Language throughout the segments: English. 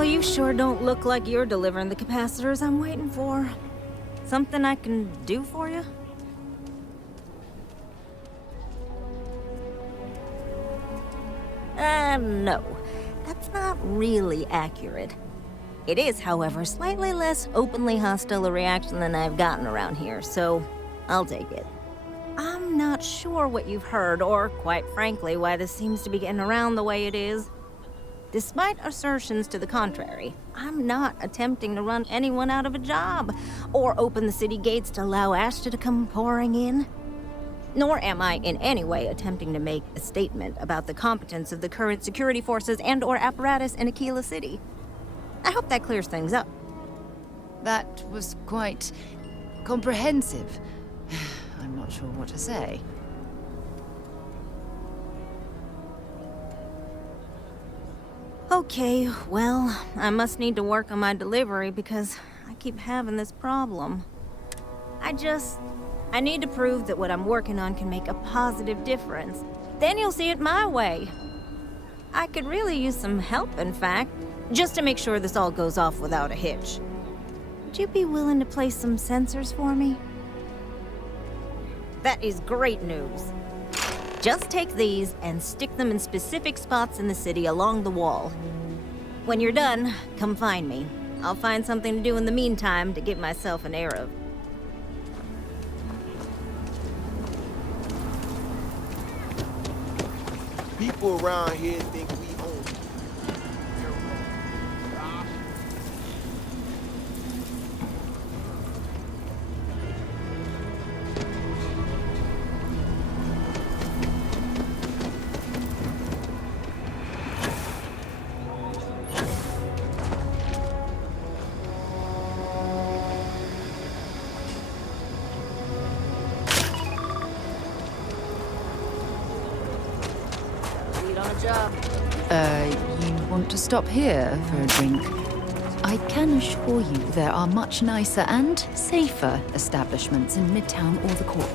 Well, you sure don't look like you're delivering the capacitors I'm waiting for. Something I can do for you? No. That's not really accurate. It is, however, slightly less openly hostile a reaction than I've gotten around here, so I'll take it. I'm not sure what you've heard, or quite frankly, why this seems to be getting around the way it is. Despite assertions to the contrary, I'm not attempting to run anyone out of a job, or open the city gates to allow Ashta to come pouring in. Nor am I in any way attempting to make a statement about the competence of the current security forces and/or apparatus in Aquila City. I hope that clears things up. That was quite comprehensive. I'm not sure what to say. Okay, well, I must need to work on my delivery because I keep having this problem. I need to prove that what I'm working on can make a positive difference. Then you'll see it my way. I could really use some help, in fact, just to make sure this all goes off without a hitch. Would you be willing to place some sensors for me? That is great news. Just take these and stick them in specific spots in the city along the wall. When you're done, come find me. I'll find something to do in the meantime to give myself an air of... People around here think we own it. You want to stop here for a drink? I can assure you there are much nicer and safer establishments in Midtown or the Core.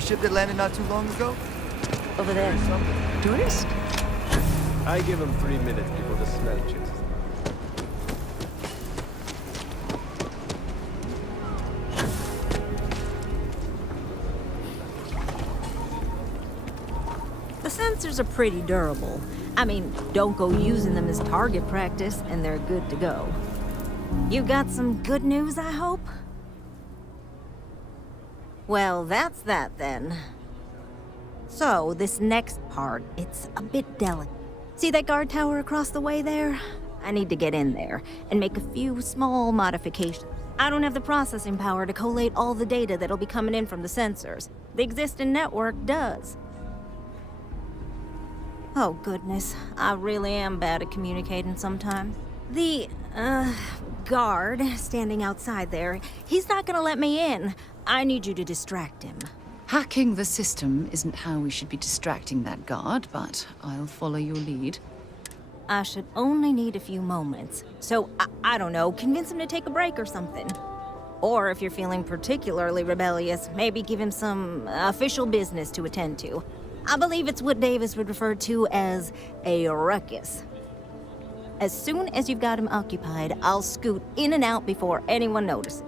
Ship that landed not too long ago? Over there. Tourist? I give them 3 minutes before the smell changes. The sensors are pretty durable. I mean, don't go using them as target practice, and they're good to go. You got some good news, I hope? Well, that's that then. So, this next part, it's a bit delicate. See that guard tower across the way there? I need to get in there and make a few small modifications. I don't have the processing power to collate all the data that'll be coming in from the sensors. The existing network does. Oh goodness, I really am bad at communicating sometimes. The, guard standing outside there, he's not gonna let me in. I need you to distract him. Hacking the system isn't how we should be distracting that guard, but I'll follow your lead. I should only need a few moments. So, I don't know, convince him to take a break or something. Or if you're feeling particularly rebellious, maybe give him some official business to attend to. I believe it's what Davis would refer to as a ruckus. As soon as you've got him occupied, I'll scoot in and out before anyone notices.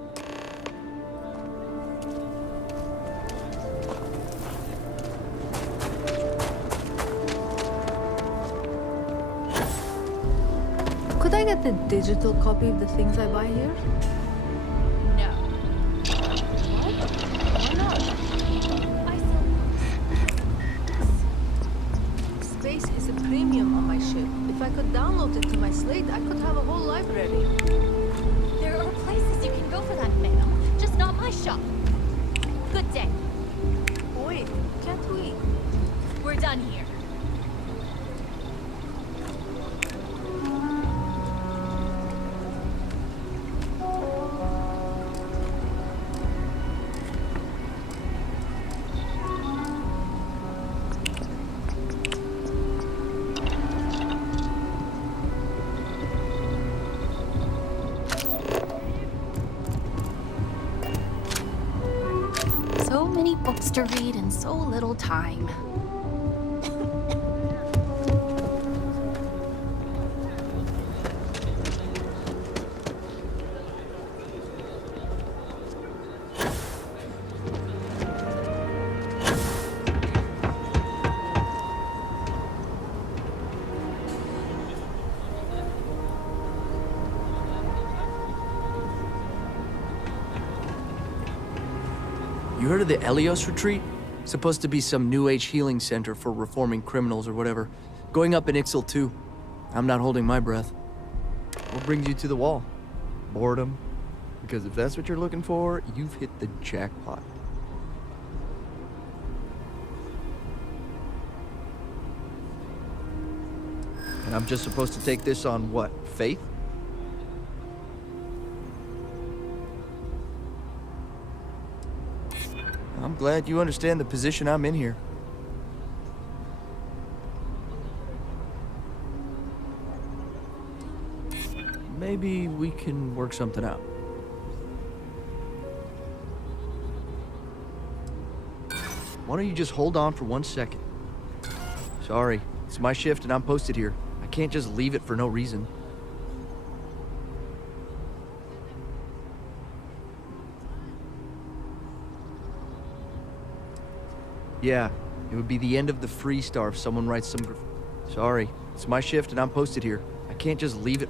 Could I get the digital copy of the things I buy here? No. What? Why not? I still... Space is a premium on my ship. If I could download it to my slate, I could have a whole library. for that mail, just not my shop. Good day. Wait, can't we? We're done here. So many books to read and so little time. You heard of the Elios Retreat? Supposed to be some new age healing center for reforming criminals or whatever. Going up in Ixel too. I'm not holding my breath. What brings you to the wall? Boredom? Because if that's what you're looking for, you've hit the jackpot. And I'm just supposed to take this on what? Faith? I'm glad you understand the position I'm in here. Maybe we can work something out. Why don't you just hold on for 1 second? Sorry, it's my shift and I'm posted here. I can't just leave it for no reason. Yeah, it would be the end of the free star if someone writes some Sorry, it's my shift and I'm posted here. I can't just leave it.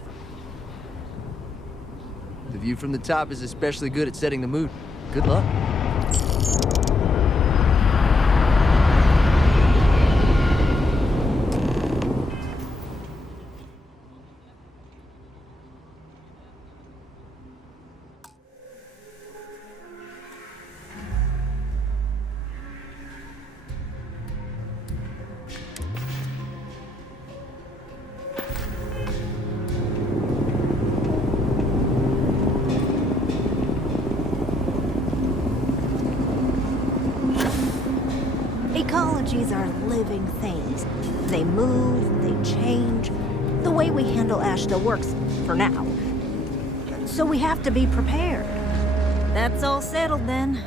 The view from the top is especially good at setting the mood. Good luck. Ecologies are living things. They move, they change. The way we handle ash still works, for now. So we have to be prepared. That's all settled then.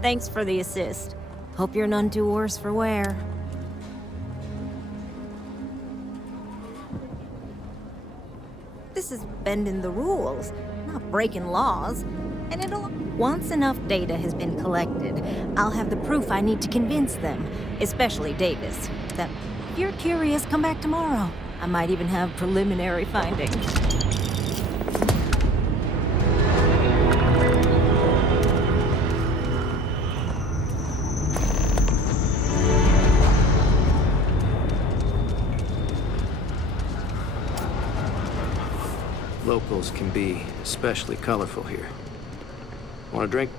Thanks for the assist. Hope you're none too worse for wear. This is bending the rules, not breaking laws. And it'll... Once enough data has been collected, I'll have the proof I need to convince them, especially Davis, that if you're curious, come back tomorrow. I might even have preliminary findings. Locals can be especially colorful here. Want a drink?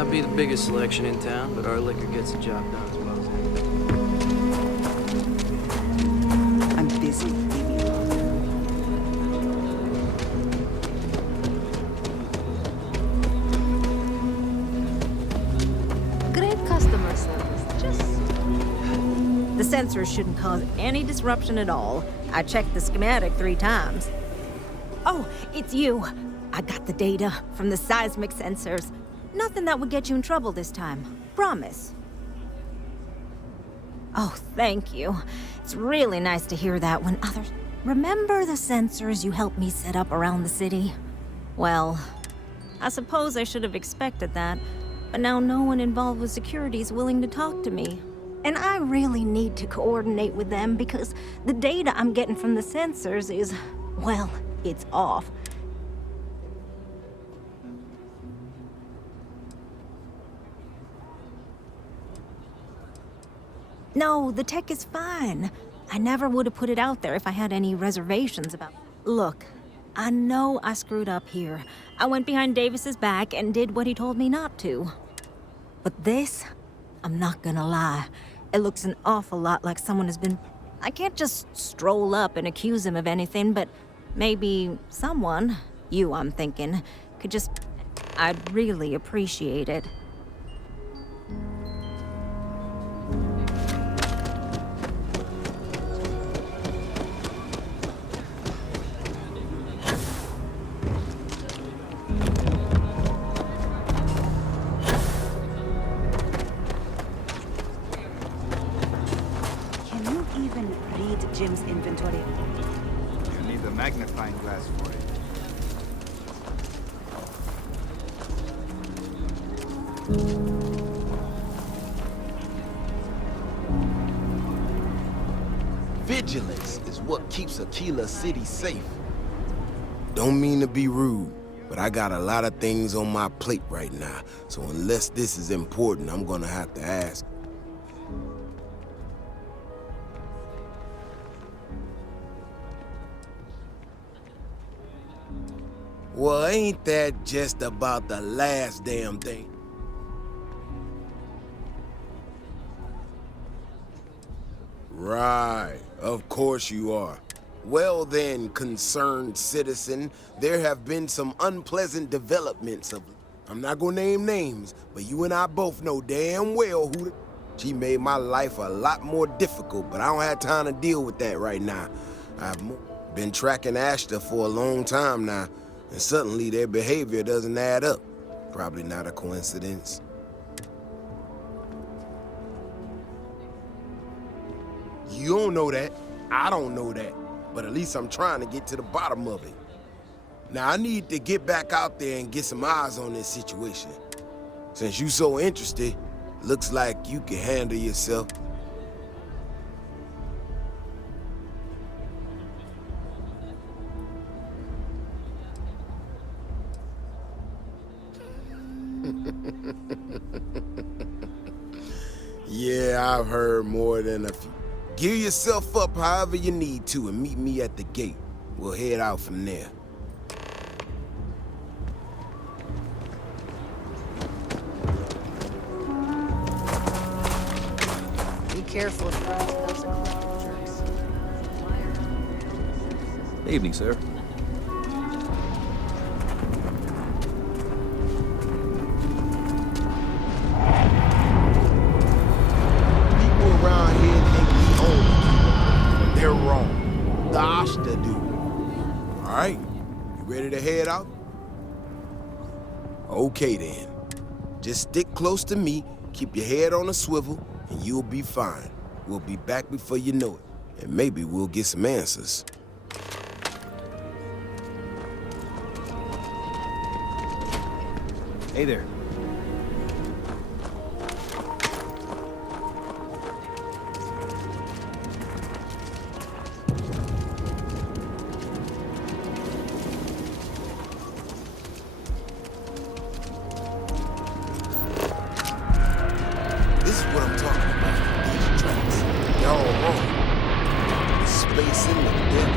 not be the biggest selection in town, but our liquor gets the job done as well as anything. I'm busy. Leave me alone. Great customer service. Just The sensors shouldn't cause any disruption at all. I checked the schematic 3 times. Oh, it's you. I got the data from the seismic sensors. Nothing that would get you in trouble this time. Promise. Oh, thank you. It's really nice to hear that when others... Remember the sensors you helped me set up around the city? Well, I suppose I should have expected that, but now no one involved with security is willing to talk to me. And I really need to coordinate with them because the data I'm getting from the sensors is, well, it's off. No, the tech is fine. I never would have put it out there if I had any reservations about... Look, I know I screwed up here. I went behind Davis's back and did what he told me not to. But this, I'm not gonna lie. It looks an awful lot like someone has been... I can't just stroll up and accuse him of anything, but maybe someone, you I'm thinking, could just... I'd really appreciate it. Can you even read Jim's inventory? You need a magnifying glass for it. Vigilance is what keeps Aquila City safe. Don't mean to be rude, but I got a lot of things on my plate right now, so unless this is important, I'm gonna have to ask. Well, ain't that just about the last damn thing? Right, of course you are. Well then, concerned citizen, there have been some unpleasant developments of... I'm not gonna name names, but you and I both know damn well who the... She made my life a lot more difficult, but I don't have time to deal with that right now. I've been tracking Ashton for a long time now, and suddenly their behavior doesn't add up. Probably not a coincidence. You don't know that. I don't know that. But at least I'm trying to get to the bottom of it. Now, I need to get back out there and get some eyes on this situation. Since you so interested, looks like you can handle yourself. Yeah, I've heard more than a few. Gear yourself up however you need to and meet me at the gate. We'll head out from there. Be careful of those jerks. Evening, sir. People around here think we own it. They're wrong. The Ashta do. All right, you ready to head out? Okay then. Just stick close to me, keep your head on a swivel, and you'll be fine. We'll be back before you know it, and maybe we'll get some answers. Hey there. This is what I'm talking about, these tracks. Y'all wrong. The space in the depth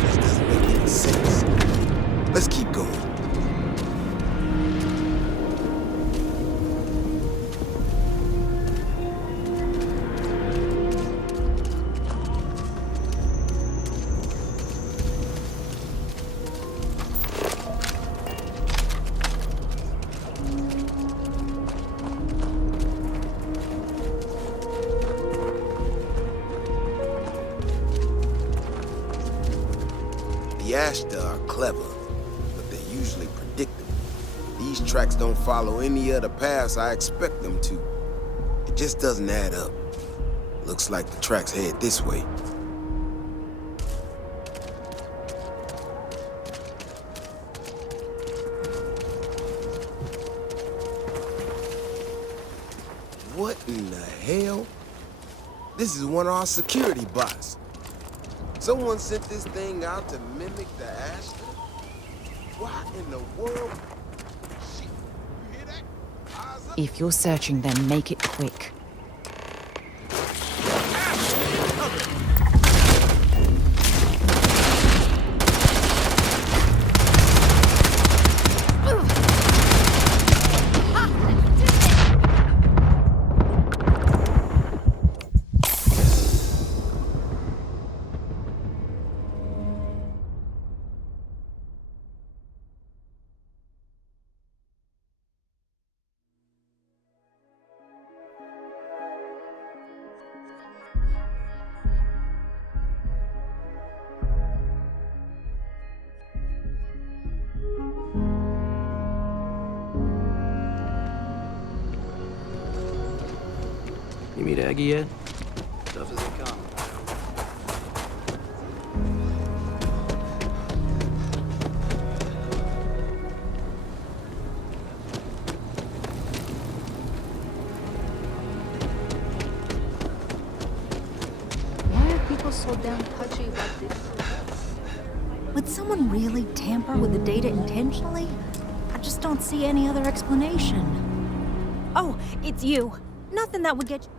just doesn't make any sense. Let's keep going. The Ashta are clever, but they're usually predictable. These tracks don't follow any other paths I expect them to. It just doesn't add up. Looks like the tracks head this way. What in the hell? This is one of our security bots. Someone sent this thing out to mimic the Ashta? Why in the world? Shit, you hear that? Eyes up. If you're searching, then make it quick. You meet Aggie yet? Tough as they come. Why are people so damn touchy about this? Would someone really tamper with the data intentionally? I just don't see any other explanation. Oh, it's you. Nothing that would get you.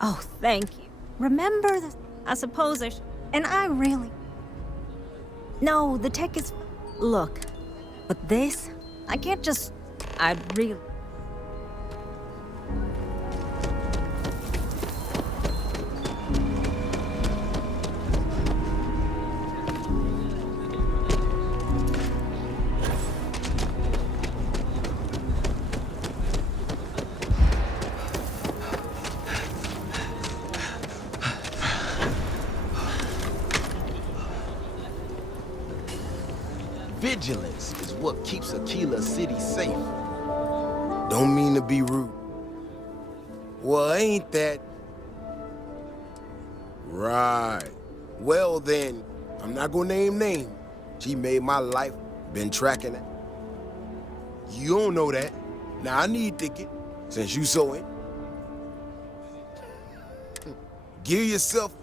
Oh, thank you. Remember the... I suppose I should... And I really... No, the tech is... Look, but this... I can't just... I'd really... Vigilance is what keeps Aquila City safe. Don't mean to be rude. Well, ain't that... Right. Well then, I'm not gonna name names. She made my life, been tracking it. You don't know that. Now I need ticket, since you so in. Give yourself...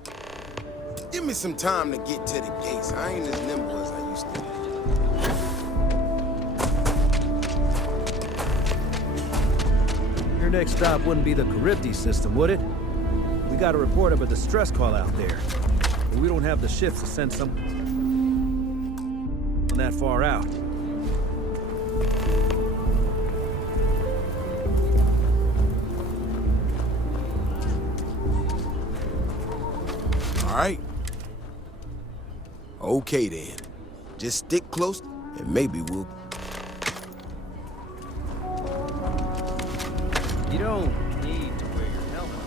Give me some time to get to the gates. I ain't as nimble as I used to be. Your next stop wouldn't be the Charybdis system, would it? We got a report of a distress call out there. But we don't have the ships to send some... that far out. All right. Okay then. Just stick close and maybe we'll... You don't need to wear your helmet.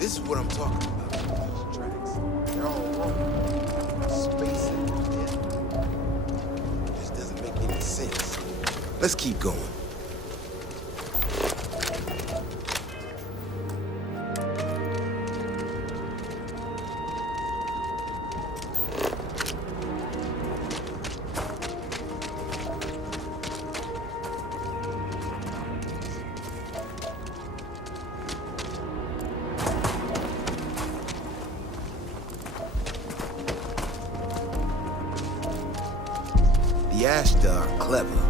This is what I'm talking about. These tracks. They're all wrong. Space in there. This doesn't make any sense. Let's keep going. The Ashta are clever,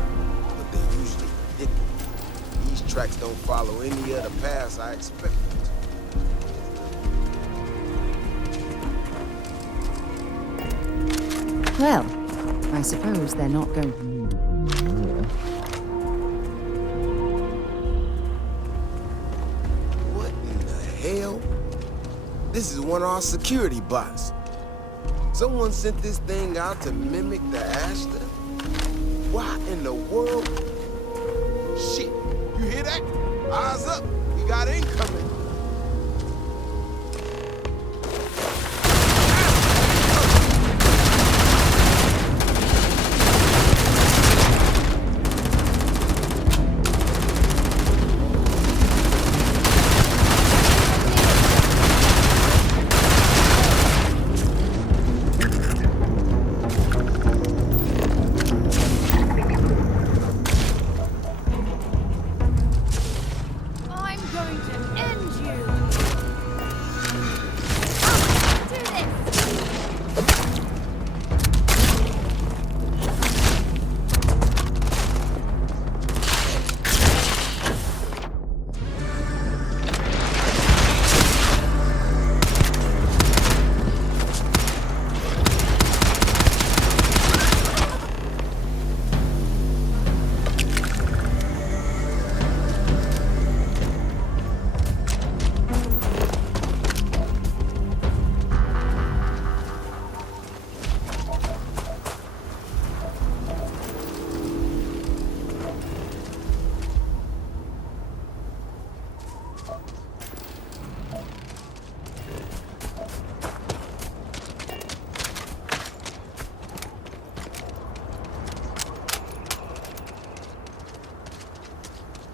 but they're usually predictable. These tracks don't follow any other paths I expect them to. Well, I suppose they're not going... What in the hell? This is one of our security bots. Someone sent this thing out to mimic the Ashton? Why in the world? Shit, you hear that? Eyes up, we got incoming.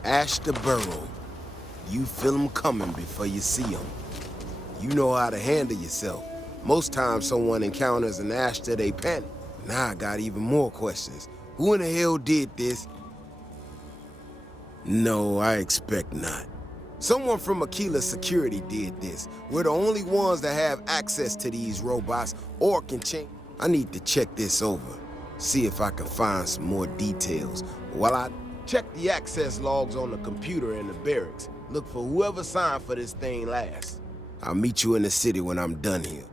Ashton Burrow. You feel them coming before you see them. You know how to handle yourself. Most times someone encounters an Ashton, they panic. Now I got even more questions. Who in the hell did this? No, I expect not. Someone from Aquila Security did this. We're the only ones that have access to these robots or can change. I need to check this over. See if I can find some more details. While I check the access logs on the computer in the barracks. Look for whoever signed for this thing last. I'll meet you in the city when I'm done here.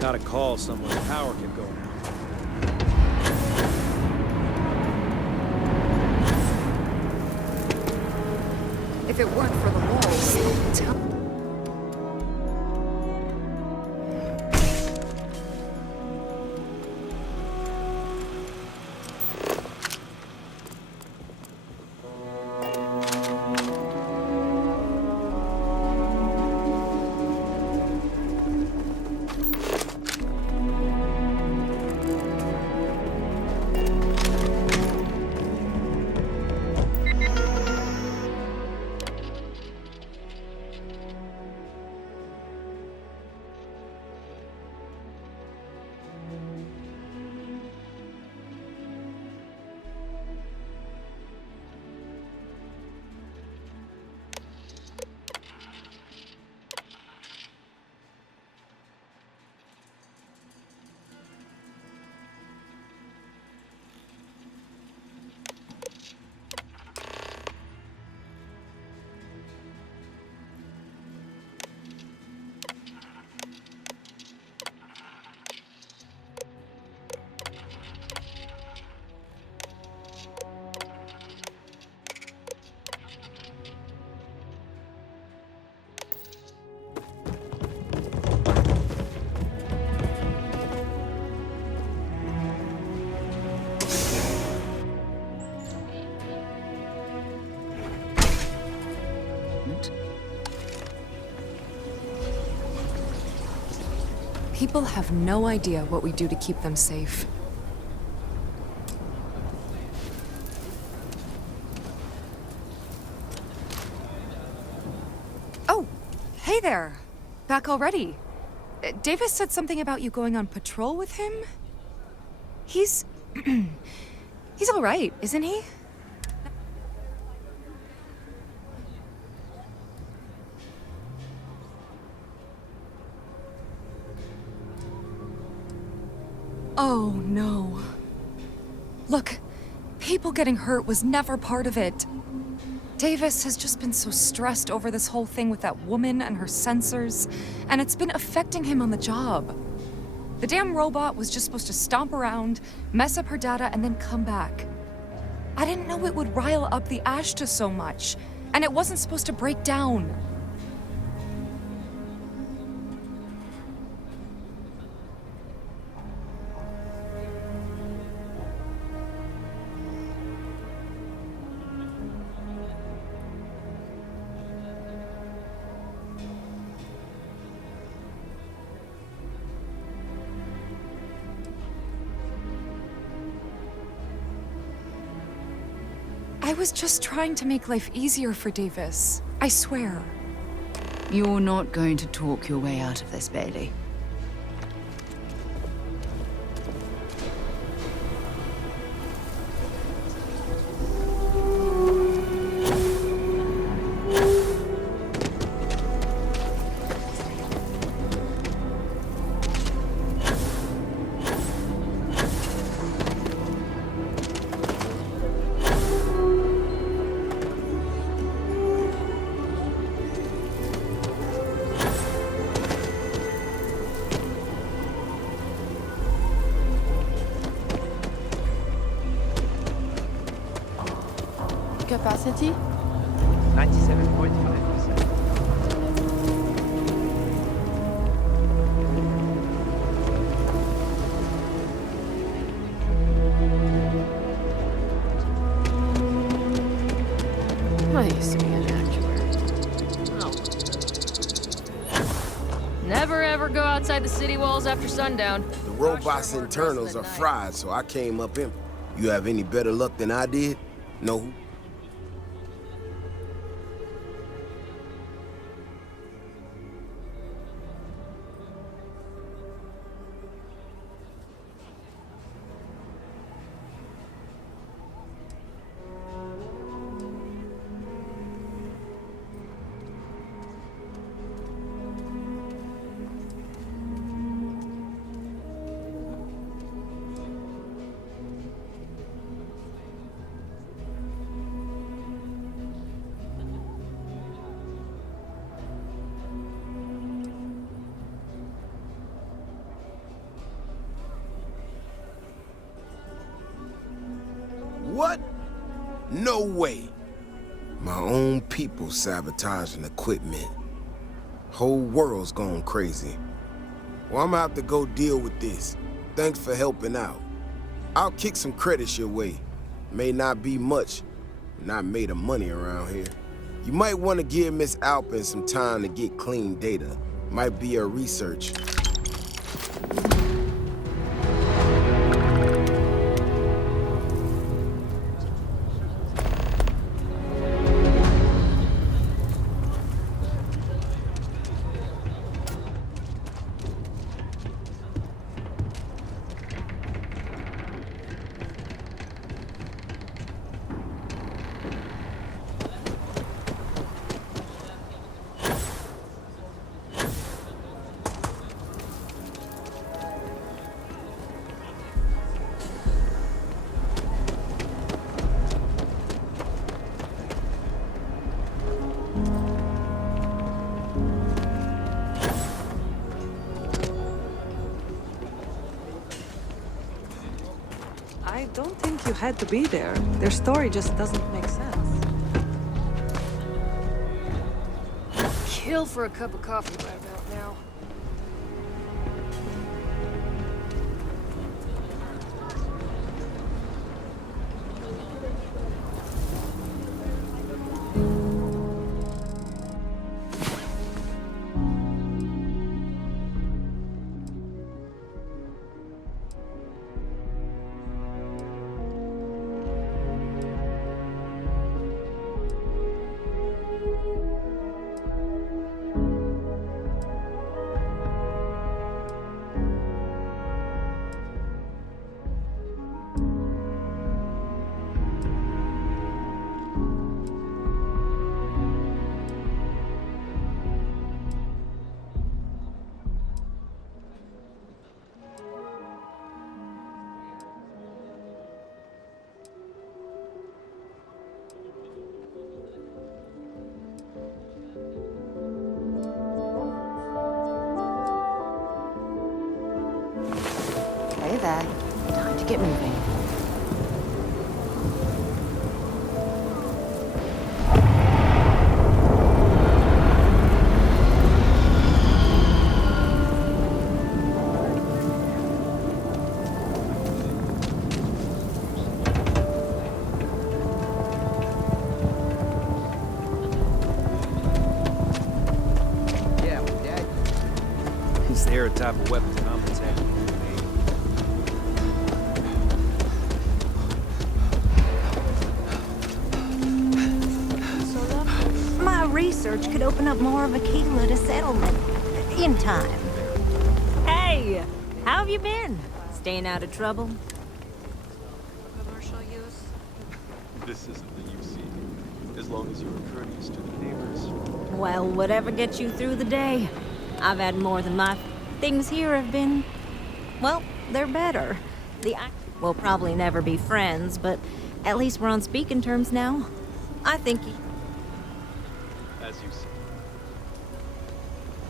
Gotta call someone. The power can go now. If it weren't for the walls, people have no idea what we do to keep them safe. back already. Davis said something about you going on patrol with him? He's... he's all right, isn't he? Oh, no. Look, people getting hurt was never part of it. Davis has just been so stressed over this whole thing with that woman and her sensors, and it's been affecting him on the job. The damn robot was just supposed to stomp around, mess up her data, and then come back. I didn't know it would rile up the Ashta so much, and it wasn't supposed to break down. I was just trying to make life easier for Davis. I swear. You're not going to talk your way out of this, Bailey. Capacity? 97.5%. Nice being accurate. Never ever go outside the city walls after sundown. The robot's internals are fried, so I came up empty. You have any better luck than I did? No. What? No way. My own people sabotaging equipment. Whole world's going crazy. Well, I'm gonna have to go deal with this. Thanks for helping out. I'll kick some credits your way. May not be much. Not made of money around here. You might want to give Miss Alpin some time to get clean data. Might be her research. I don't think you had to be there. Their story just doesn't make sense. Kill for a cup of coffee right about now. Okay, there. Time to get moving. Is there a type of weapon to compensate? My research could open up more of a keyless to settlement. In time. Hey! How have you been? Staying out of trouble? Commercial use. This isn't the UC. As long as you're courteous to the neighbors. Well, whatever gets you through the day. I've had more than my things here have been... Well, they're better. We'll probably never be friends, but at least we're on speaking terms now. I think... As you say.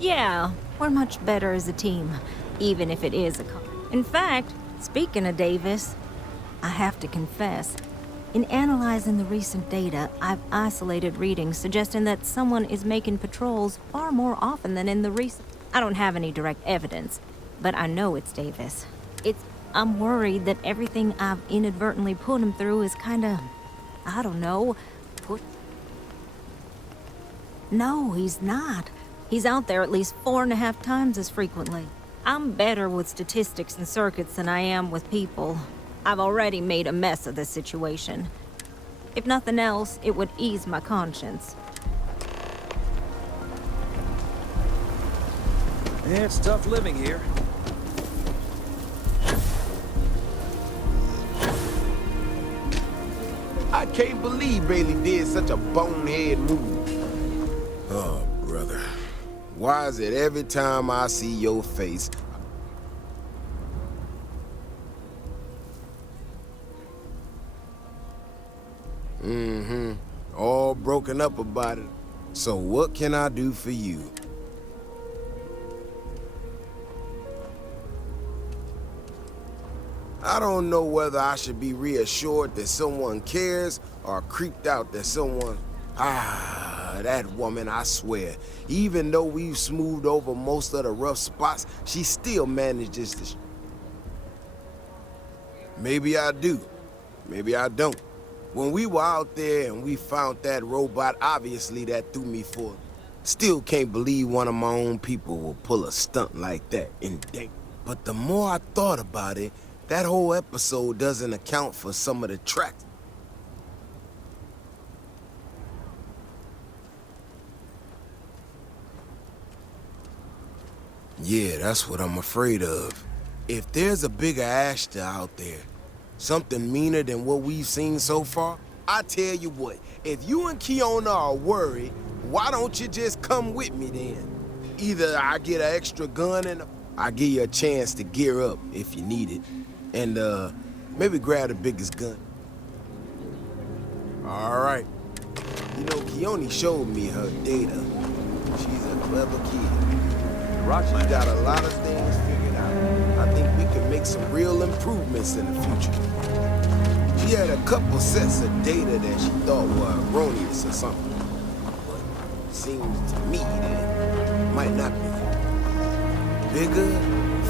Yeah, we're much better as a team, even if it is a... In fact, speaking of Davis, I have to confess, in analyzing the recent data, I've isolated readings suggesting that someone is making patrols far more often than in the recent... I don't have any direct evidence, but I know it's Davis. I'm worried that everything I've inadvertently put him through is kinda... I don't know, No, he's not. He's out there at least 4.5 times as frequently. I'm better with statistics and circuits than I am with people. I've already made a mess of this situation. If nothing else, it would ease my conscience. Yeah, it's tough living here. I can't believe Bailey did such a bonehead move. Oh, brother. Why is it every time I see your face... All broken up about it. So what can I do for you? I don't know whether I should be reassured that someone cares or creeped out that someone... that woman, I swear. Even though we've smoothed over most of the rough spots, she still manages to... Maybe I do. Maybe I don't. When we were out there and we found that robot, obviously that threw me for... Still can't believe one of my own people will pull a stunt like that in day. But the more I thought about it, that whole episode doesn't account for some of the tracks. Yeah, that's what I'm afraid of. If there's a bigger Ashta out there, something meaner than what we've seen so far, I tell you what, if you and Kiona are worried, why don't you just come with me then? Either I get an extra gun and I give you a chance to gear up if you need it. And, maybe grab the biggest gun. All right. You know, Keone showed me her data. She's a clever kid. She's got a lot of things figured out. I think we can make some real improvements in the future. She had a couple sets of data that she thought were erroneous or something. But it seems to me that might not be. Bigger,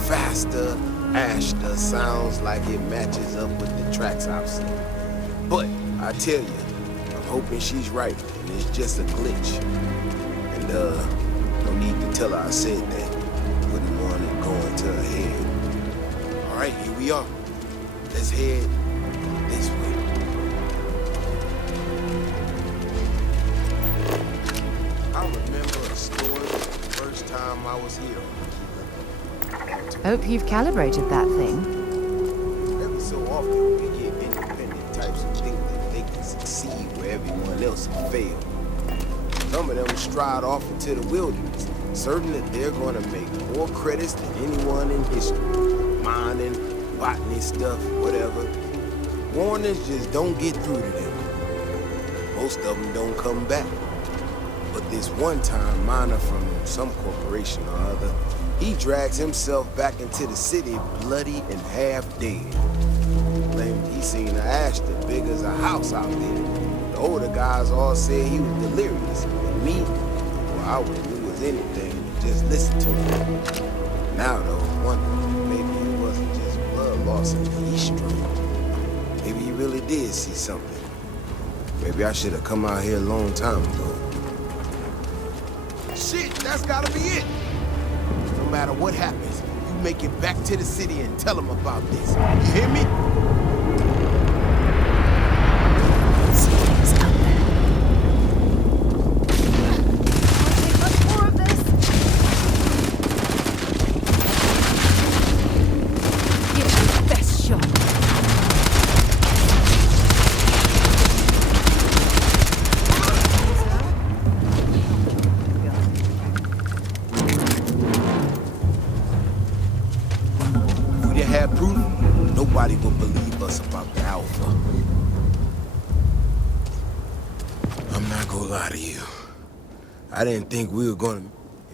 faster, Ashta sounds like it matches up with the tracks I've seen. But, I tell you, I'm hoping she's right, and it's just a glitch. And, no need to tell her I said that. Wouldn't want it going to her head. All right, here we are. Let's head this way. I remember a story the first time I was here. Hope you've calibrated that thing. Every so often, we get independent types who think that they can succeed where everyone else has failed. Some of them stride off into the wilderness, certain that they're going to make more credits than anyone in history. Mining, botany stuff, whatever. Warnings just don't get through to them. Most of them don't come back. But this one-time miner from some corporation or other, He drags himself back into the city bloody and half dead. Claimed he seen an Ashton big as a house out there. The older guys all said he was delirious. And me, well, I wouldn't do as anything to just listen to him. Now though, wondering maybe it wasn't just blood loss and heat stroke. Maybe he really did see something. Maybe I should have come out here a long time ago. Shit, that's gotta be it. No matter what happens, you make it back to the city and tell them about this. You hear me? Something's out there. Much more of this. Give it your best shot. If we didn't have proof, nobody would believe us about the Alpha. I'm not gonna lie to you. I didn't think we were gonna...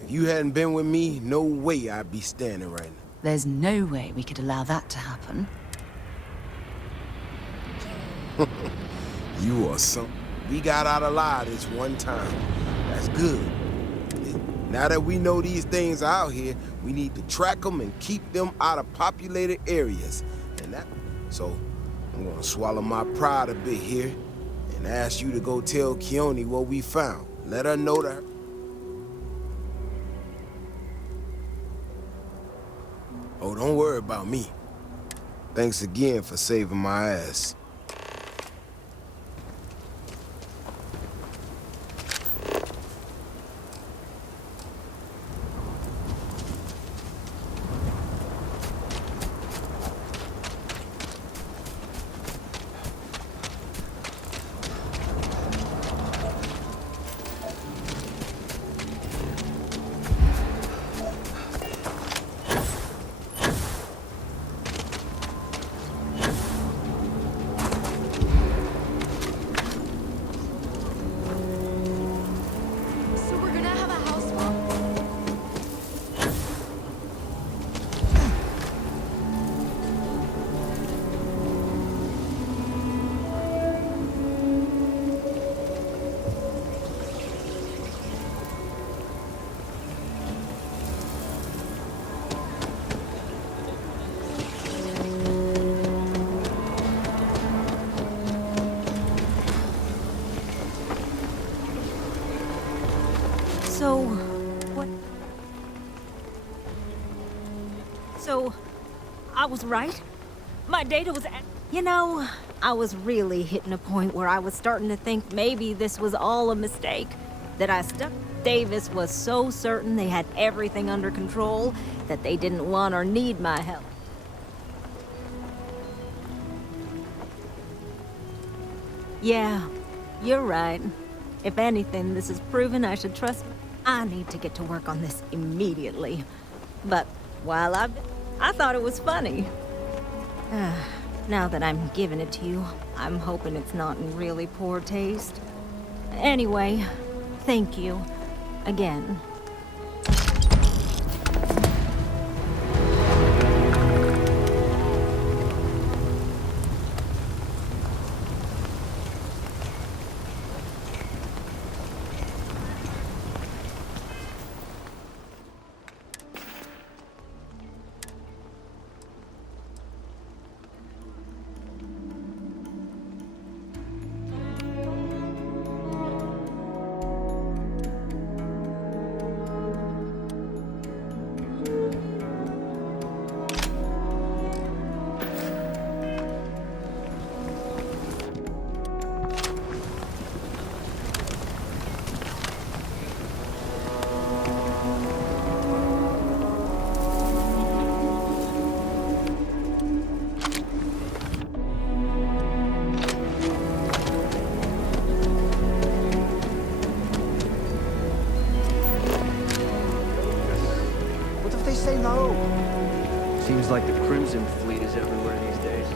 If you hadn't been with me, no way I'd be standing right now. There's no way we could allow that to happen. You are some... We got out alive this one time. That's good. Now that we know these things are out here, we need to track them and keep them out of populated areas. And that... So, I'm gonna swallow my pride a bit here and ask you to go tell Keone what we found. Let her know that... Oh, don't worry about me. Thanks again for saving my ass. So, what? So, I was right? My data was You know, I was really hitting a point where I was starting to think maybe this was all a mistake. That I stuck. Davis was so certain they had everything under control that they didn't want or need my help. Yeah, you're right. If anything, this has proven I should trust... I need to get to work on this immediately. But while I thought it was funny. Now that I'm giving it to you, I'm hoping it's not in really poor taste. Anyway, thank you. Again. Seems like the Crimson Fleet is everywhere these days.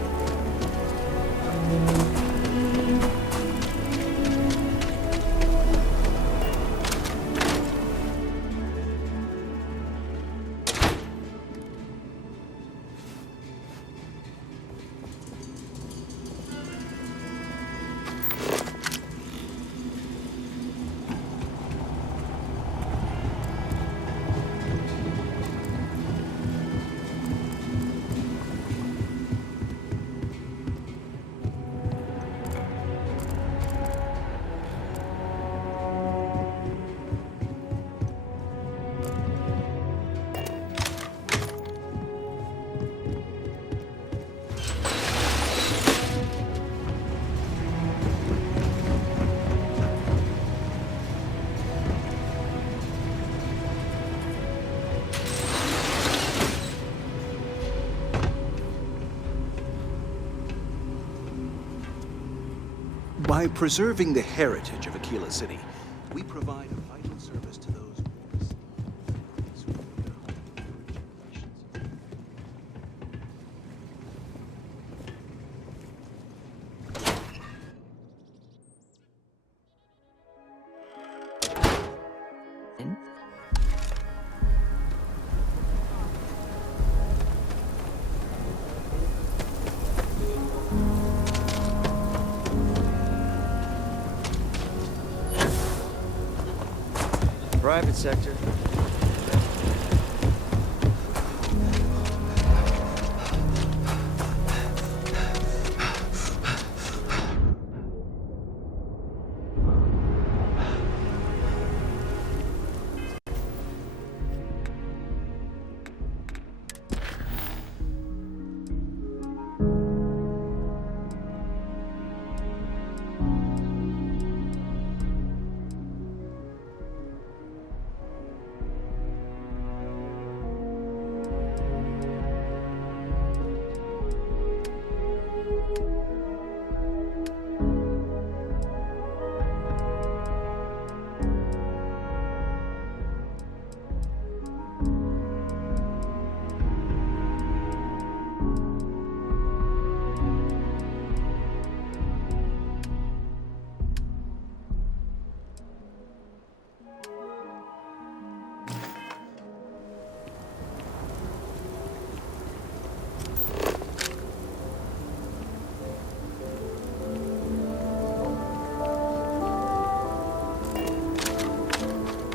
By preserving the heritage of Aquila City, we provide a vital service to those Private sector.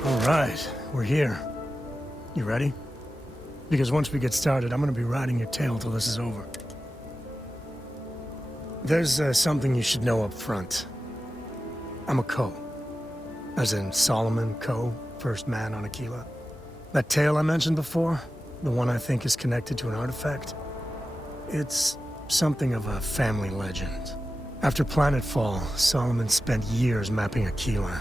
All right, we're here. You ready? Because once we get started, I'm gonna be riding your tail till this is over. There's something you should know up front. I'm a Co. As in Solomon Co., first man on Aquila. That tale I mentioned before, the one I think is connected to an artifact, it's something of a family legend. After Planetfall, Solomon spent years mapping Aquila,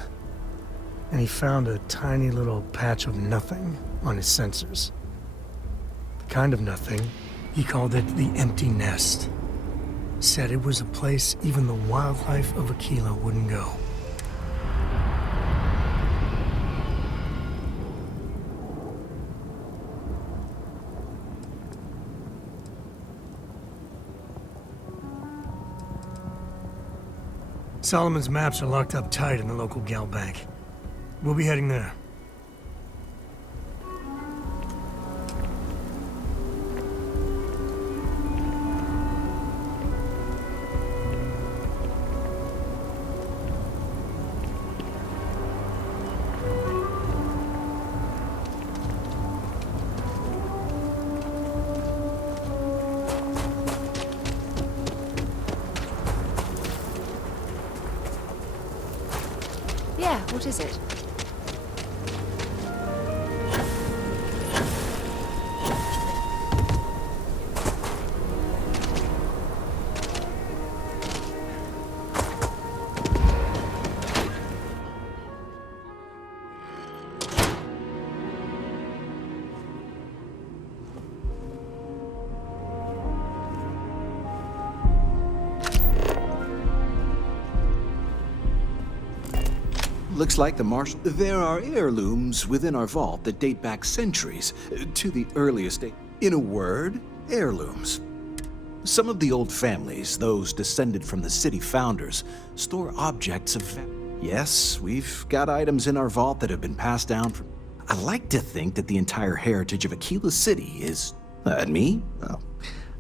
and he found a tiny little patch of nothing on his sensors. The kind of nothing, he called it the empty nest. Said it was a place even the wildlife of Aquila wouldn't go. Solomon's maps are locked up tight in the local gal bank. We'll be heading there. Yeah, what is it? Looks like the Marshal. There are heirlooms within our vault that date back centuries to the earliest day. In a word, heirlooms. Some of the old families, those descended from the city founders, store objects of. Yes, we've got items in our vault that have been passed down from. I like to think that the entire heritage of Aquila City is. And me? Well,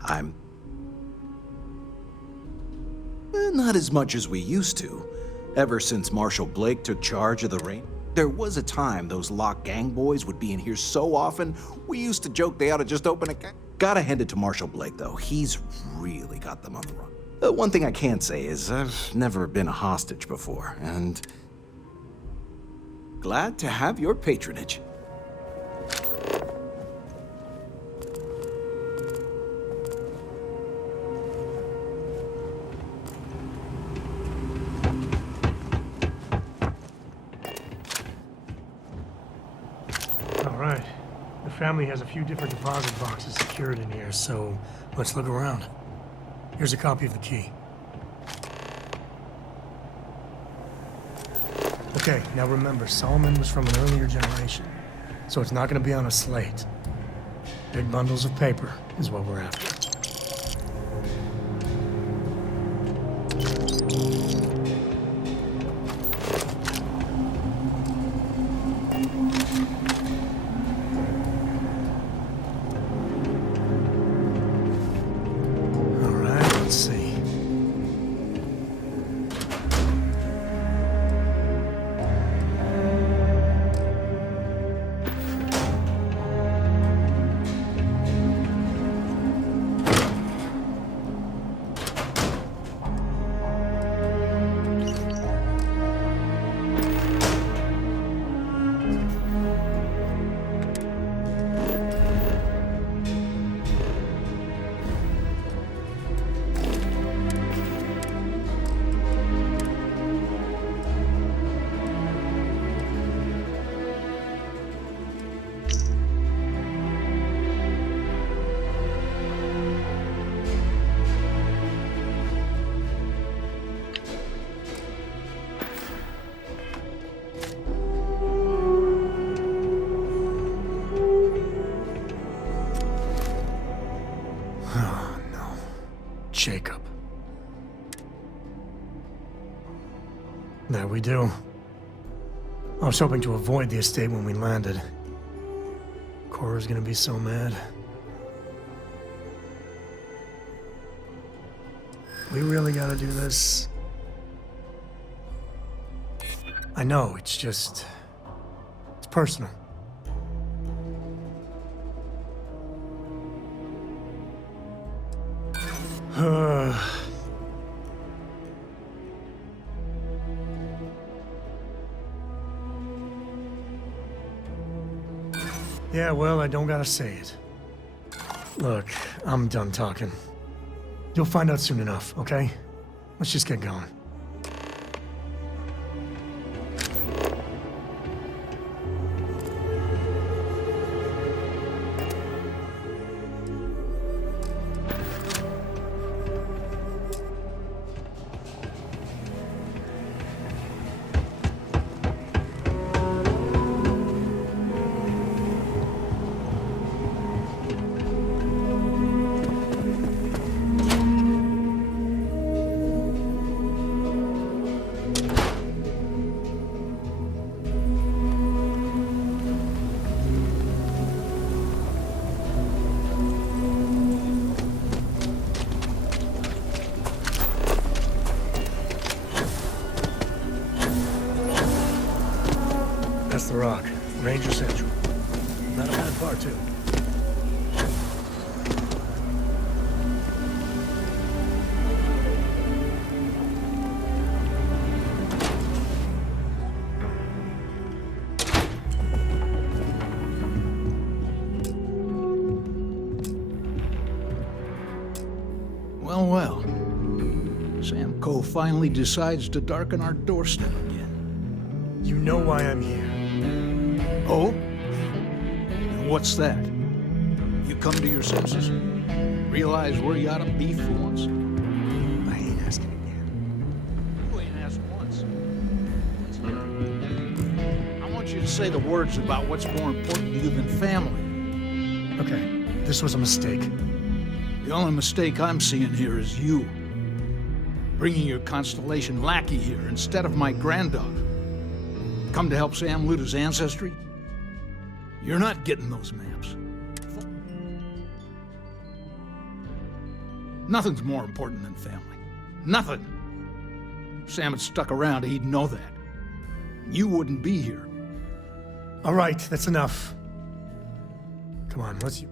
I'm. Not as much as we used to. Ever since Marshal Blake took charge of the reign, there was a time those lock gang boys would be in here so often, we used to joke they ought to just open a gang. Gotta hand it to Marshal Blake, though. He's really got them on the run. One thing I can say is I've never been a hostage before, and glad to have your patronage. The family has a few different deposit boxes secured in here, so let's look around. Here's a copy of the key. Okay, now remember, Solomon was from an earlier generation, so it's not gonna be on a slate. Big bundles of paper is what we're after. All right, let's see. Oh, no. Jacob. There we do. I was hoping to avoid the estate when we landed. Cora's gonna be so mad. We really gotta do this. I know, it's personal. Yeah, well, I don't gotta say it. Look, I'm done talking. You'll find out soon enough, okay? Let's just get going. That's the rock. Ranger Central. Not a bad bar, too. Well, well. Sam Coe finally decides to darken our doorstep again. You know why I'm here. Oh? And what's that? You come to your senses? Realize where you ought to be for once? I ain't asking again. You ain't asked once. Let's hear it. I want you to say the words about what's more important to you than family. Okay, this was a mistake. The only mistake I'm seeing here is you. Bringing your Constellation lackey here instead of my granddaughter. Come to help Sam loot his ancestry? You're not getting those maps. Nothing's more important than family. Nothing. If Sam had stuck around, he'd know that. You wouldn't be here. All right, that's enough. Come on, let's...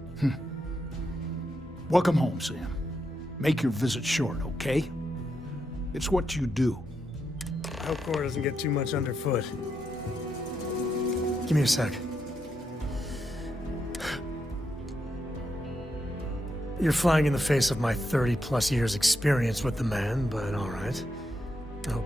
Welcome home, Sam. Make your visit short, okay? It's what you do. I hope Cora doesn't get too much underfoot. Give me a sec. You're flying in the face of my 30-plus years experience with the man, but all right. Oh.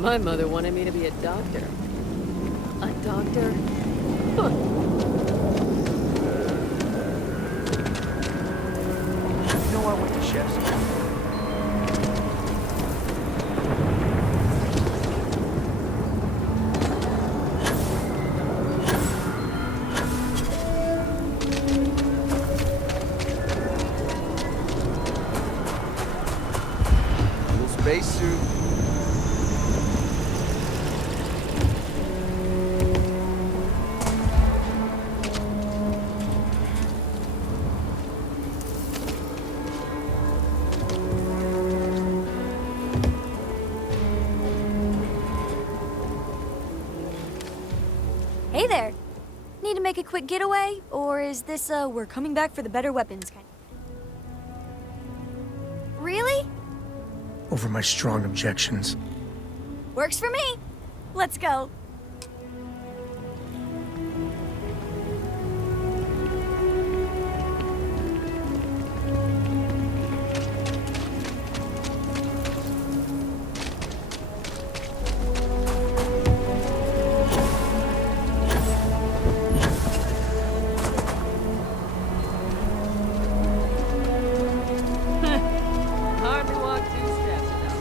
My mother wanted me to be a doctor. A doctor? Huh. You know I went to chef's school. Spacesuit. Hey there. Need to make a quick getaway? Or is this we're coming back for the better weapons kind? Really? Over my strong objections. Works for me. Let's go. Hardly walk 2 steps now.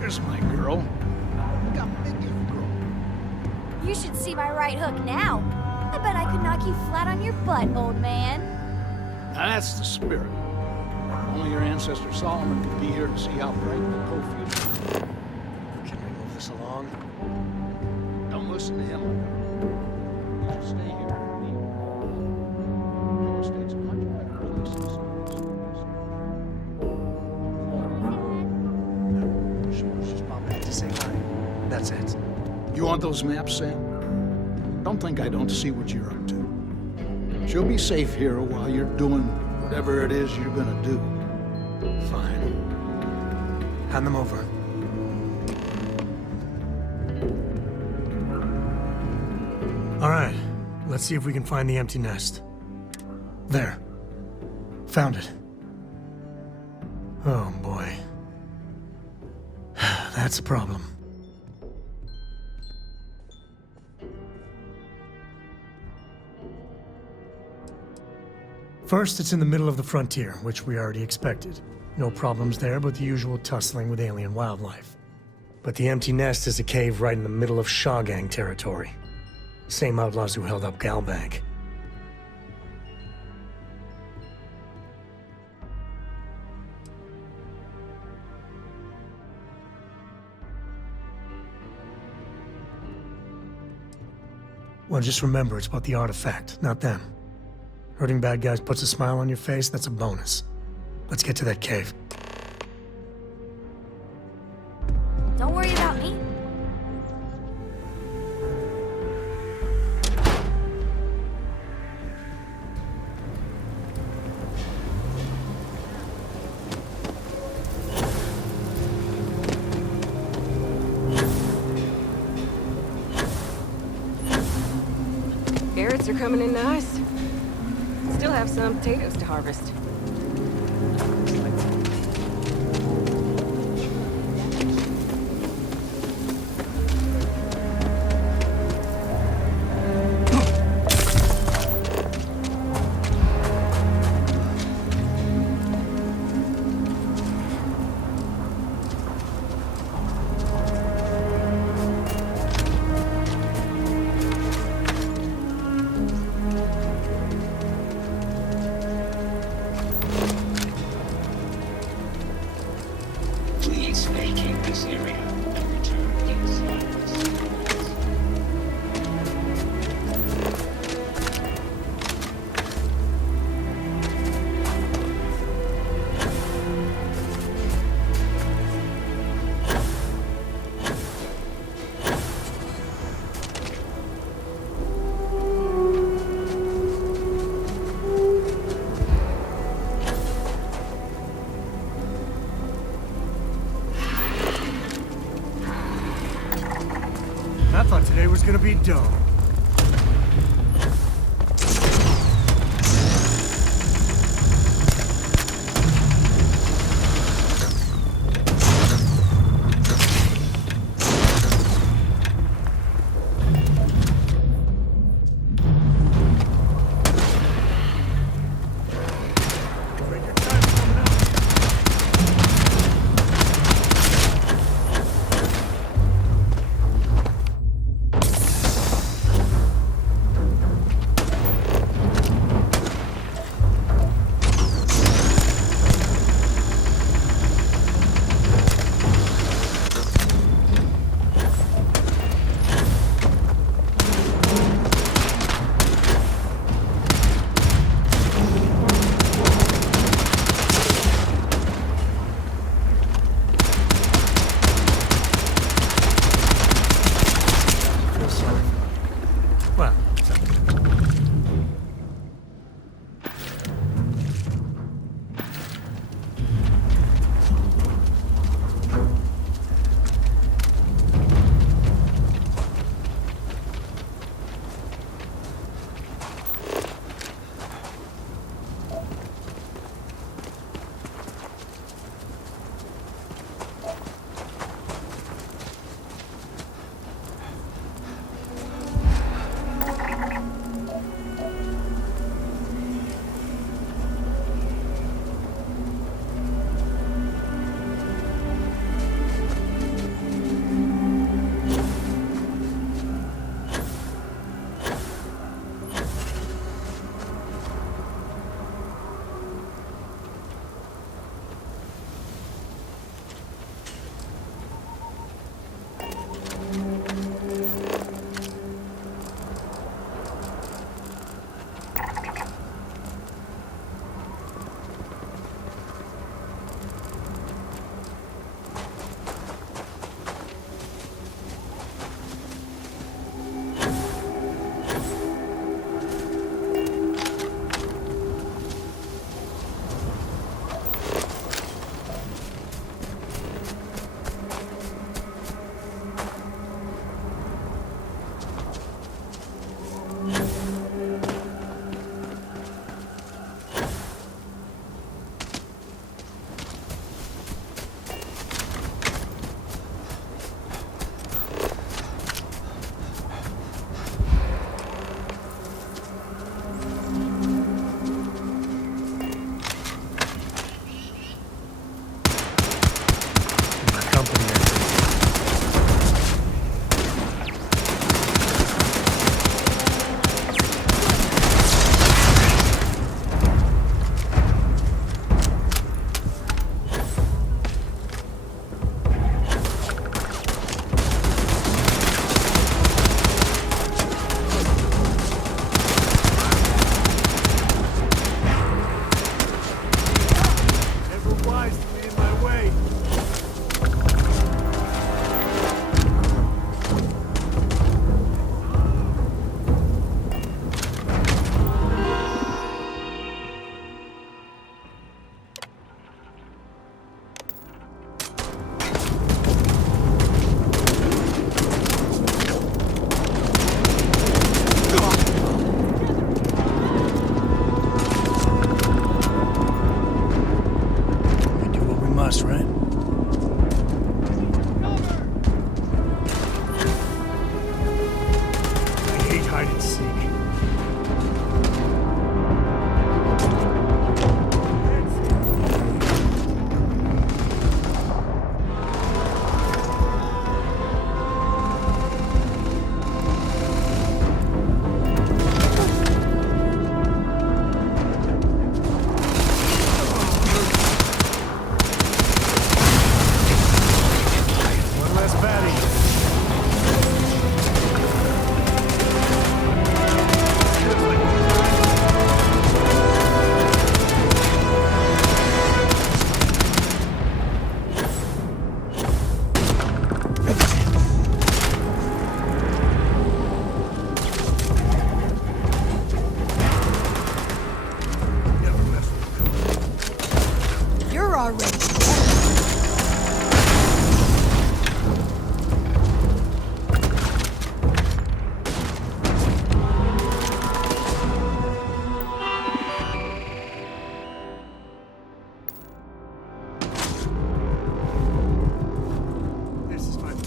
There's my girl. Look how big you've grown. You should see my right hook now. I bet I could knock you flat on your butt, old man. Now that's the spirit. Only your ancestor Solomon could be here to see how bright the co-future. Can we move this along? Don't listen to him. You should stay here. Your estate's a much better place than some of these. Just pop back to say hi. That's it. You want those maps, Sam? Don't think I don't see what you're up to. She'll be safe here while you're doing whatever it is you're gonna do. Fine. Hand them over. All right. Let's see if we can find the empty nest. There. Found it. Oh, boy. That's a problem. First, it's in the middle of the frontier, which we already expected. No problems there, but the usual tussling with alien wildlife. But the empty nest is a cave right in the middle of Shawgang territory. Same outlaws who held up Galbank. Well, just remember, it's about the artifact, not them. Hurting bad guys puts a smile on your face, that's a bonus. Let's get to that cave. Don't worry about me. Carrots are coming in nice. Still have some potatoes to harvest. gonna be dope.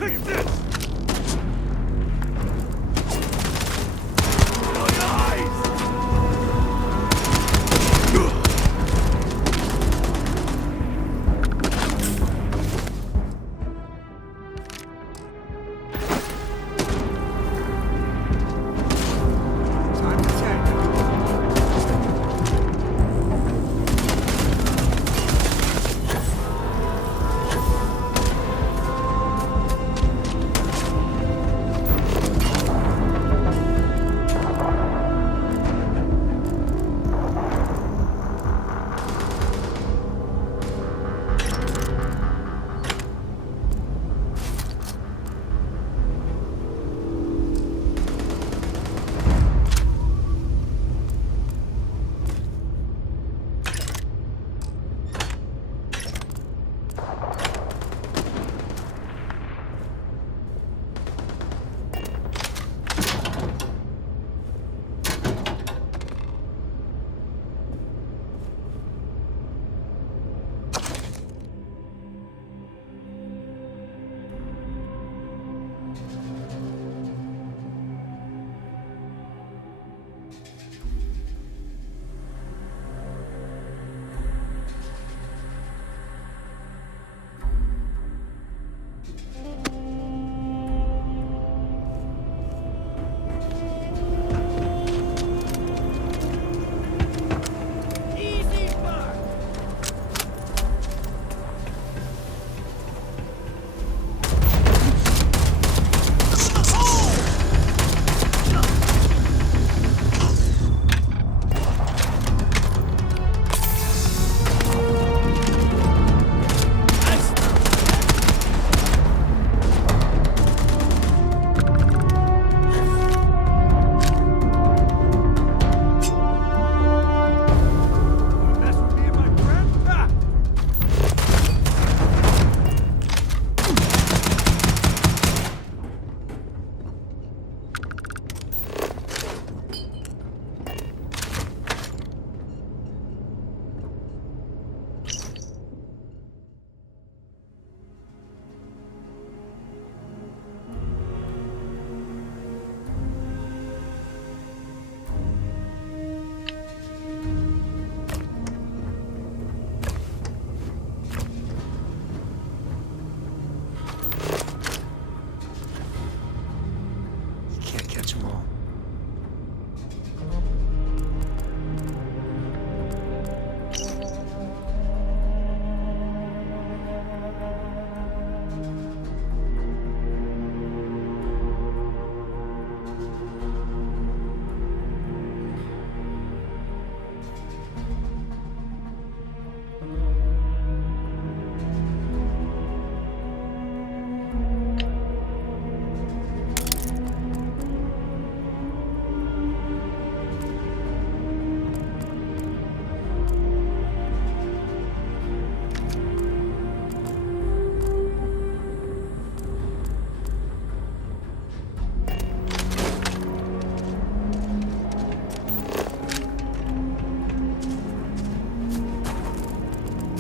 Fix this!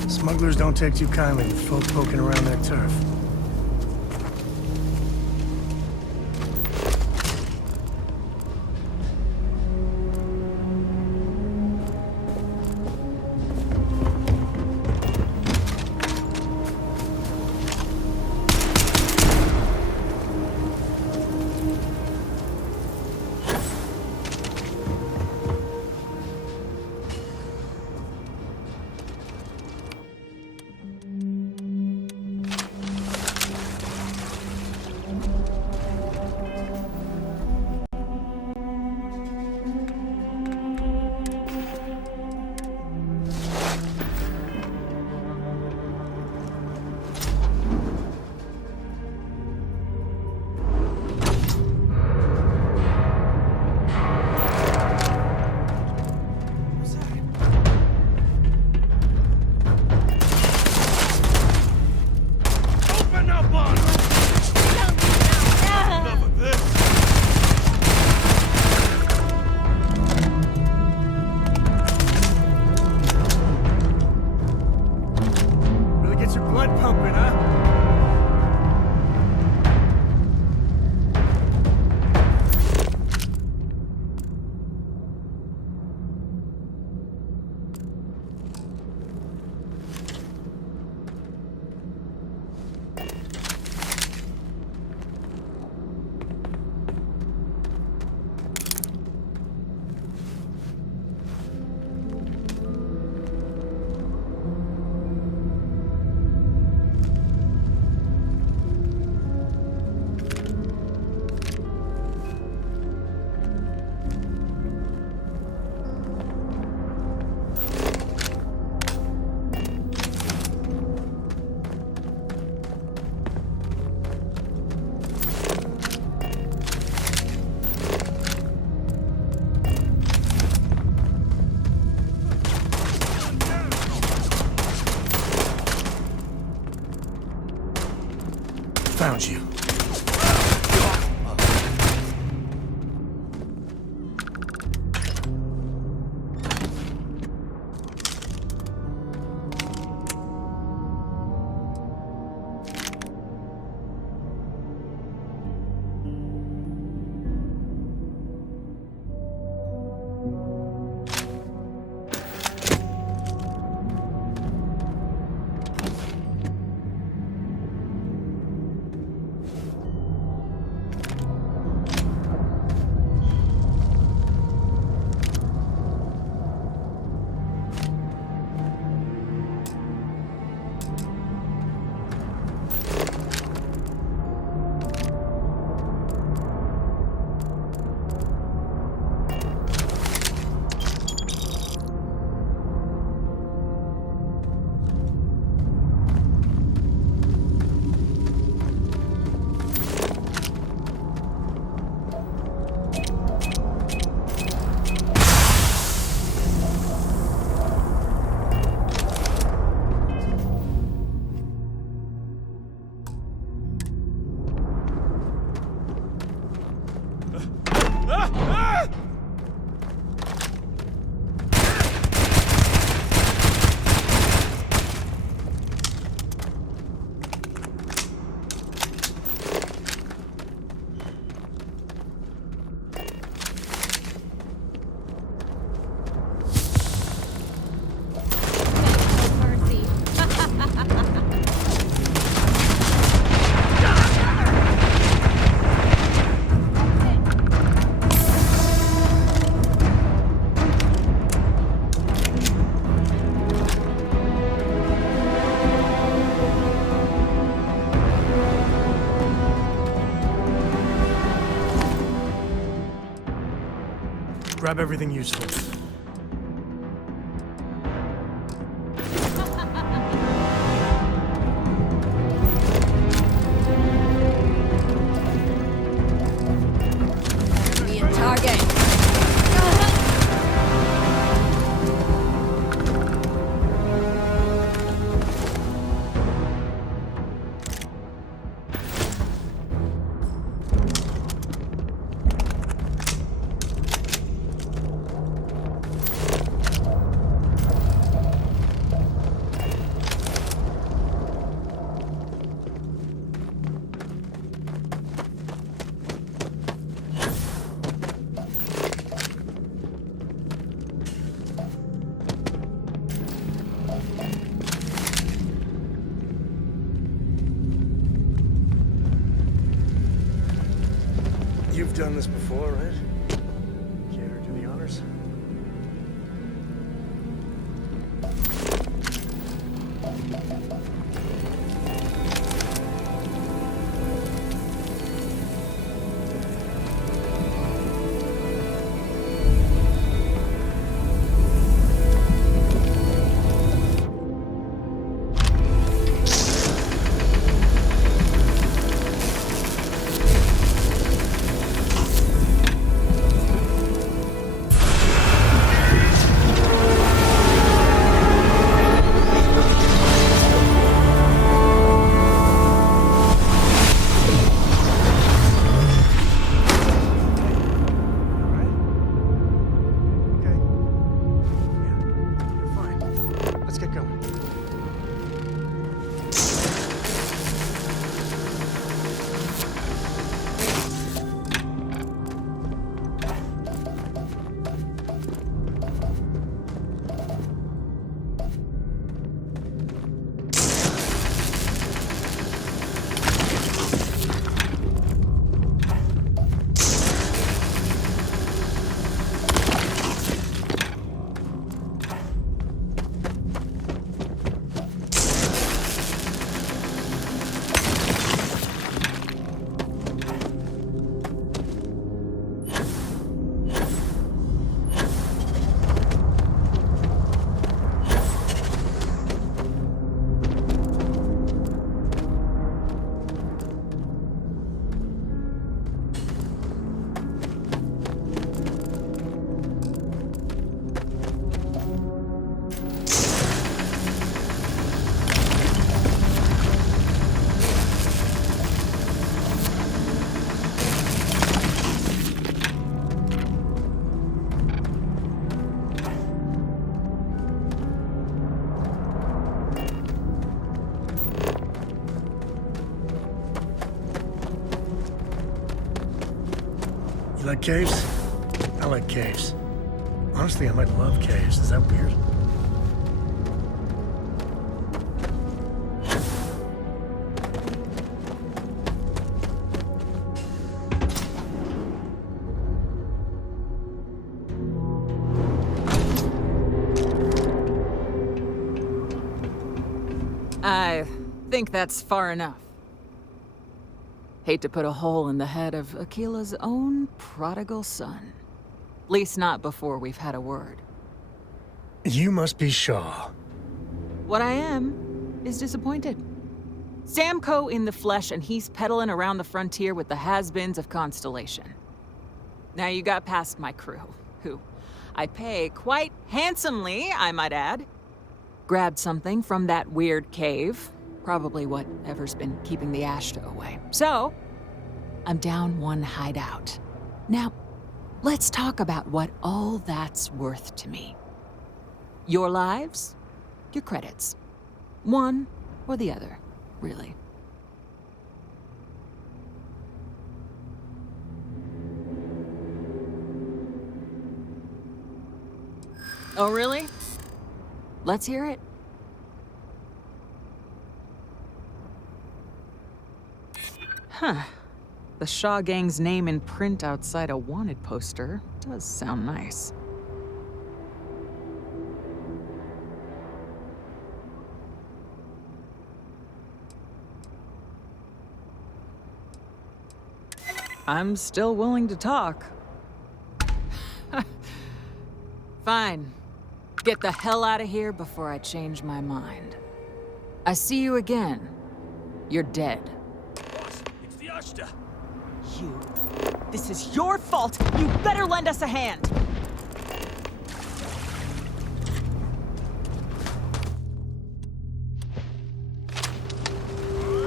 Smugglers don't take too kindly with folk poking around their turf. Found you. Grab everything useful. Be a target. You've done this before, right? Care to do the honors? like caves? I like caves. Honestly, I might love caves. Is that weird? I think that's far enough. Hate to put a hole in the head of Akila's own prodigal son. At least not before we've had a word. You must be Shaw. What I am is disappointed. Samco in the flesh, and he's peddling around the frontier with the has-beens of Constellation. Now you got past my crew, who I pay quite handsomely, I might add. Grabbed something from that weird cave. Probably whatever's been keeping the Ashta away. So, I'm down one hideout. Now, let's talk about what all that's worth to me. Your lives, your credits. One or the other, really. Oh, really? Let's hear it. Huh. The Shaw Gang's name in print outside a wanted poster does sound nice. I'm still willing to talk. Fine. Get the hell out of here before I change my mind. I see you again. You're dead. Boss, it's the Ashta. You. This is your fault. You better lend us a hand.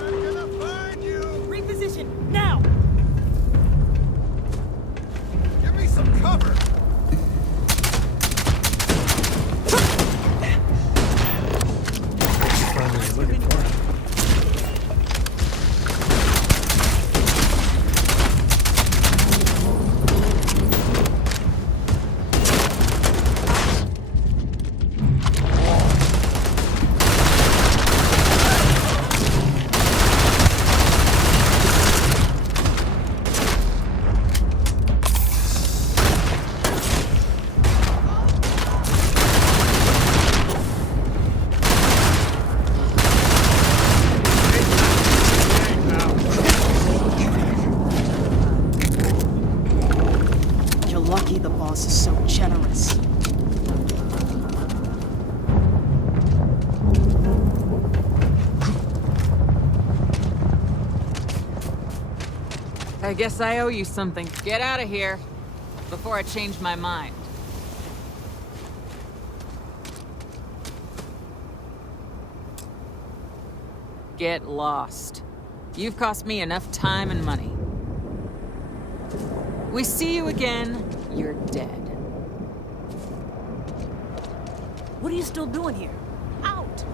I'm gonna find you. Reposition now. Give me some cover. Looking for. I guess I owe you something. Get out of here before I change my mind. Get lost. You've cost me enough time and money. We see you again, you're dead. What are you still doing here? Out!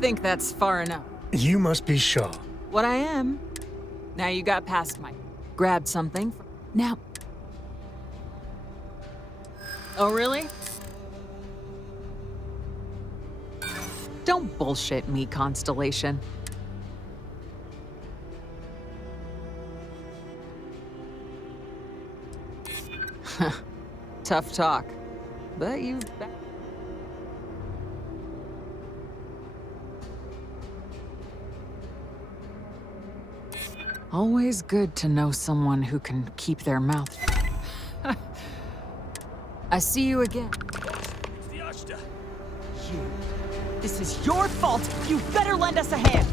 think that's far enough. You must be Shaw. What I am. Now you got past my... Grabbed something. Now... Oh, really? Don't bullshit me, Constellation. Tough talk. But you've... Always good to know someone who can keep their mouth. I see you again. You. This is your fault. You better lend us a hand.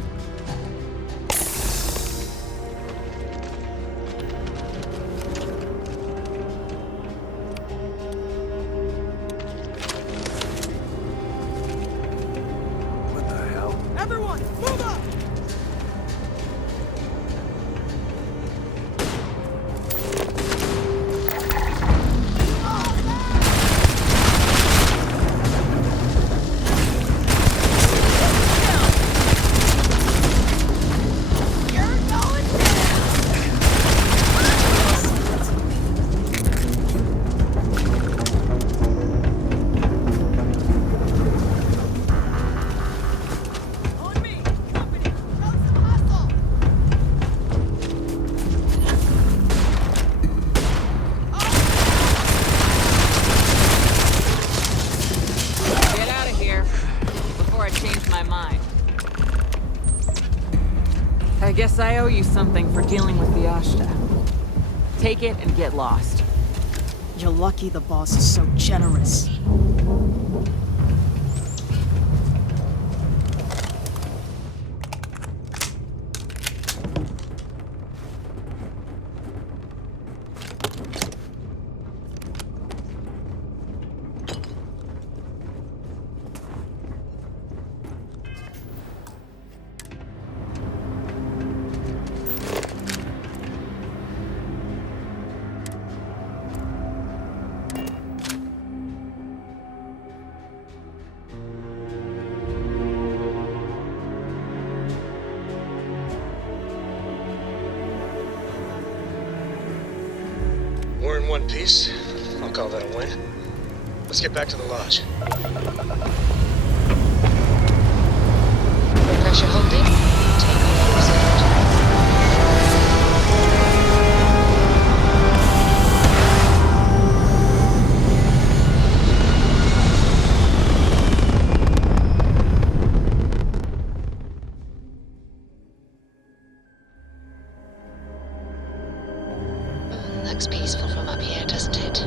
What the hell? Everyone, move up! I guess I owe you something for dealing with the Ashta. Take it and get lost. You're lucky the boss is so generous. We're in one piece. I'll call that a win. Let's get back to the lodge. Pressure holding. Take off resumed. Looks peaceful from up here, doesn't it?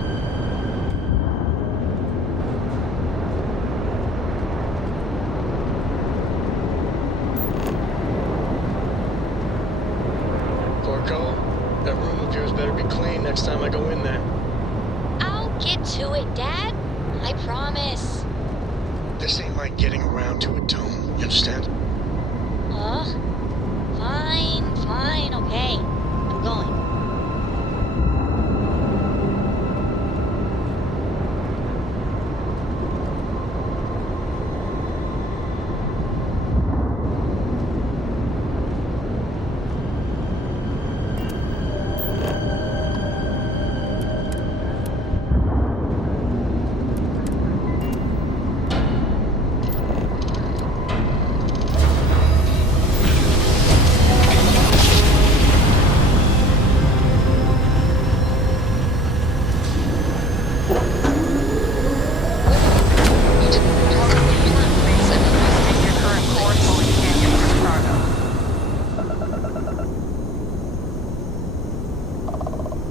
Corco, that room of yours better be clean next time I go in there. I'll get to it, Dad. I promise. This ain't like getting around to a tomb, you understand? Fine, okay. I'm going.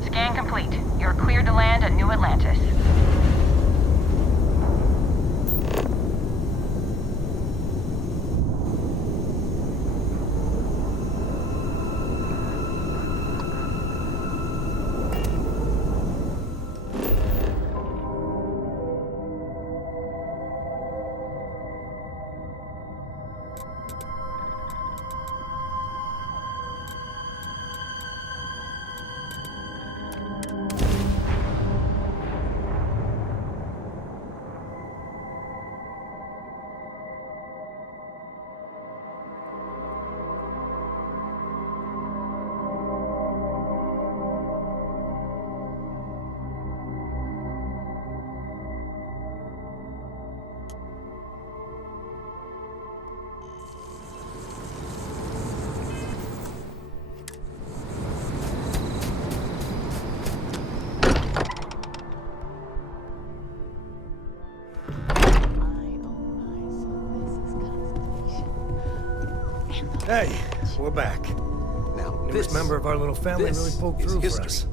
Scan complete. You're cleared to land at New Atlantis. Hey, we're back. Now, Newest member of our little family really poked through for us.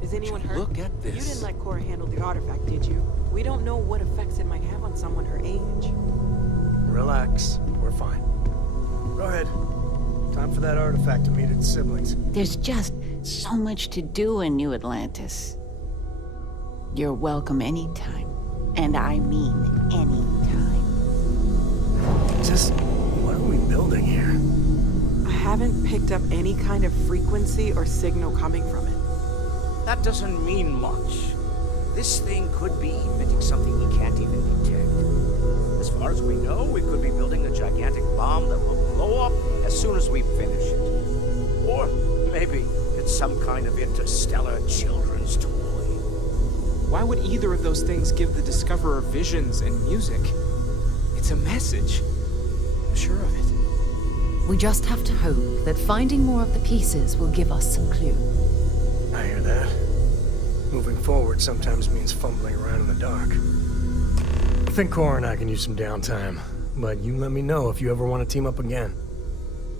Is anyone hurt? Look at this. You didn't let Cora handle the artifact, did you? We don't know what effects it might have on someone her age. Relax. We're fine. Go ahead. Time for that artifact to meet its siblings. There's just so much to do in New Atlantis. You're welcome anytime. And I mean anytime. Just what are we building here? I haven't picked up any kind of frequency or signal coming from it. That doesn't mean much. This thing could be emitting something we can't even detect. As far as we know, we could be building a gigantic bomb that will blow up as soon as we finish it. Or maybe it's some kind of interstellar children's toy. Why would either of those things give the Discoverer visions and music? It's a message. I'm sure of it. We just have to hope that finding more of the pieces will give us some clue. I hear that. Moving forward sometimes means fumbling around in the dark. I think Cora and I can use some downtime, but you let me know if you ever want to team up again.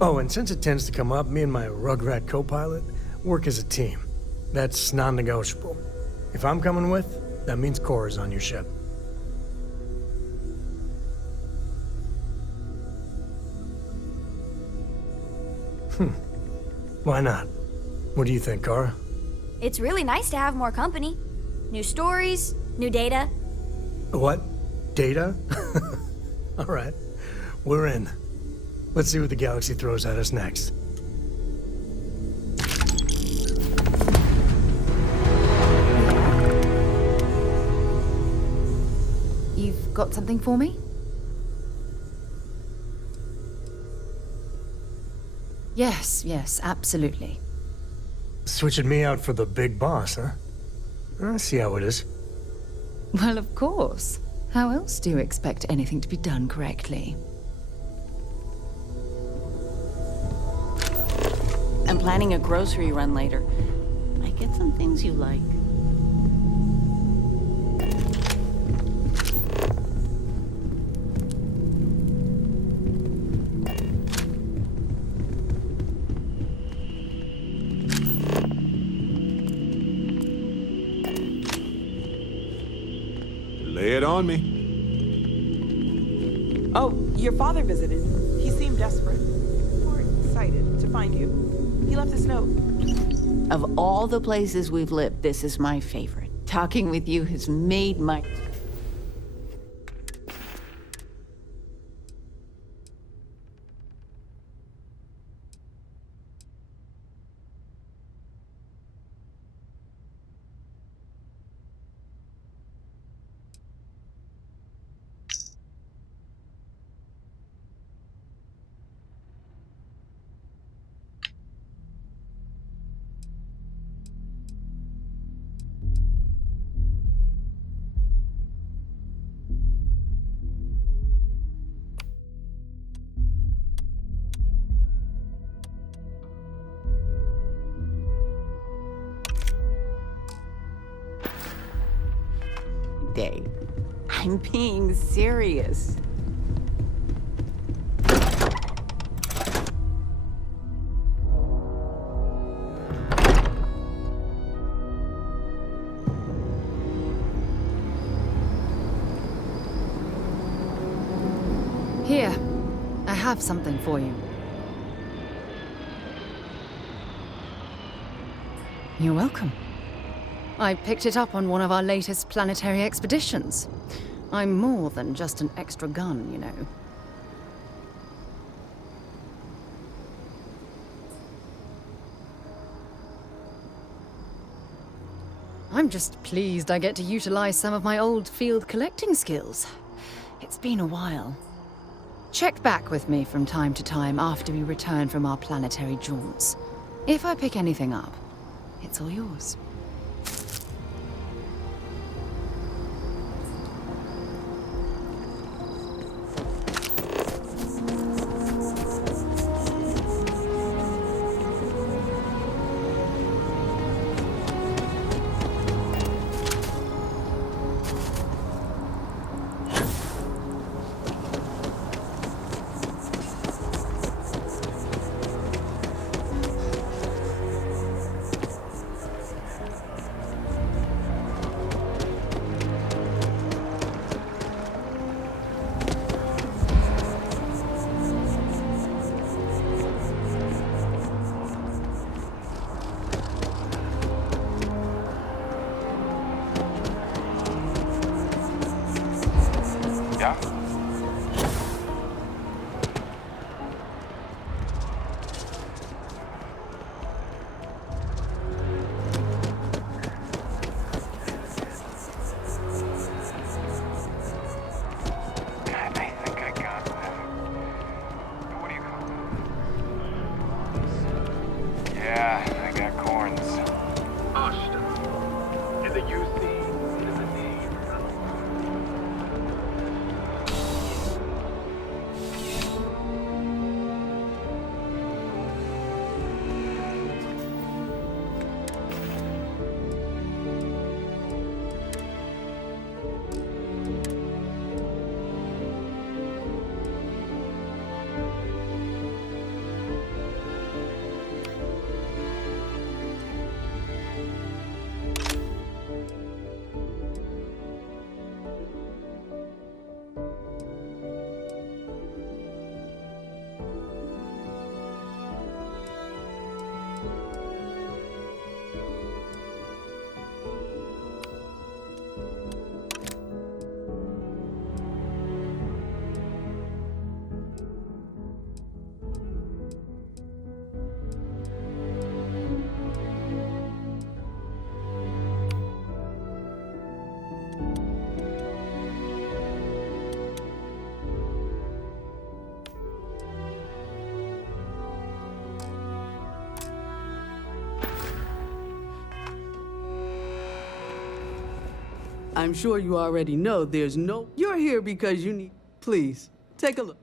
Oh, and since it tends to come up, me and my Rugrat co-pilot work as a team. That's non-negotiable. If I'm coming with, that means Cora's on your ship. Why not? What do you think, Cora? It's really nice to have more company. New stories, new data. What? Data? All right. We're in. Let's see what the galaxy throws at us next. You've got something for me? Yes, absolutely. Switching me out for the big boss, huh? I see how it is. Well, of course. How else do you expect anything to be done correctly? I'm planning a grocery run later. Might get some things you like. Lay it on me. Oh, your father visited. He seemed desperate. Or excited to find you. He left this note. Of all the places we've lived, this is my favorite. Talking with you has made my... Dave, I'm being serious. Here, I have something for you. You're welcome. I picked it up on one of our latest planetary expeditions. I'm more than just an extra gun, you know. I'm just pleased I get to utilize some of my old field collecting skills. It's been a while. Check back with me from time to time after we return from our planetary jaunts. If I pick anything up, it's all yours. I'm sure you already know there's no... You're here because you need... Please, take a look.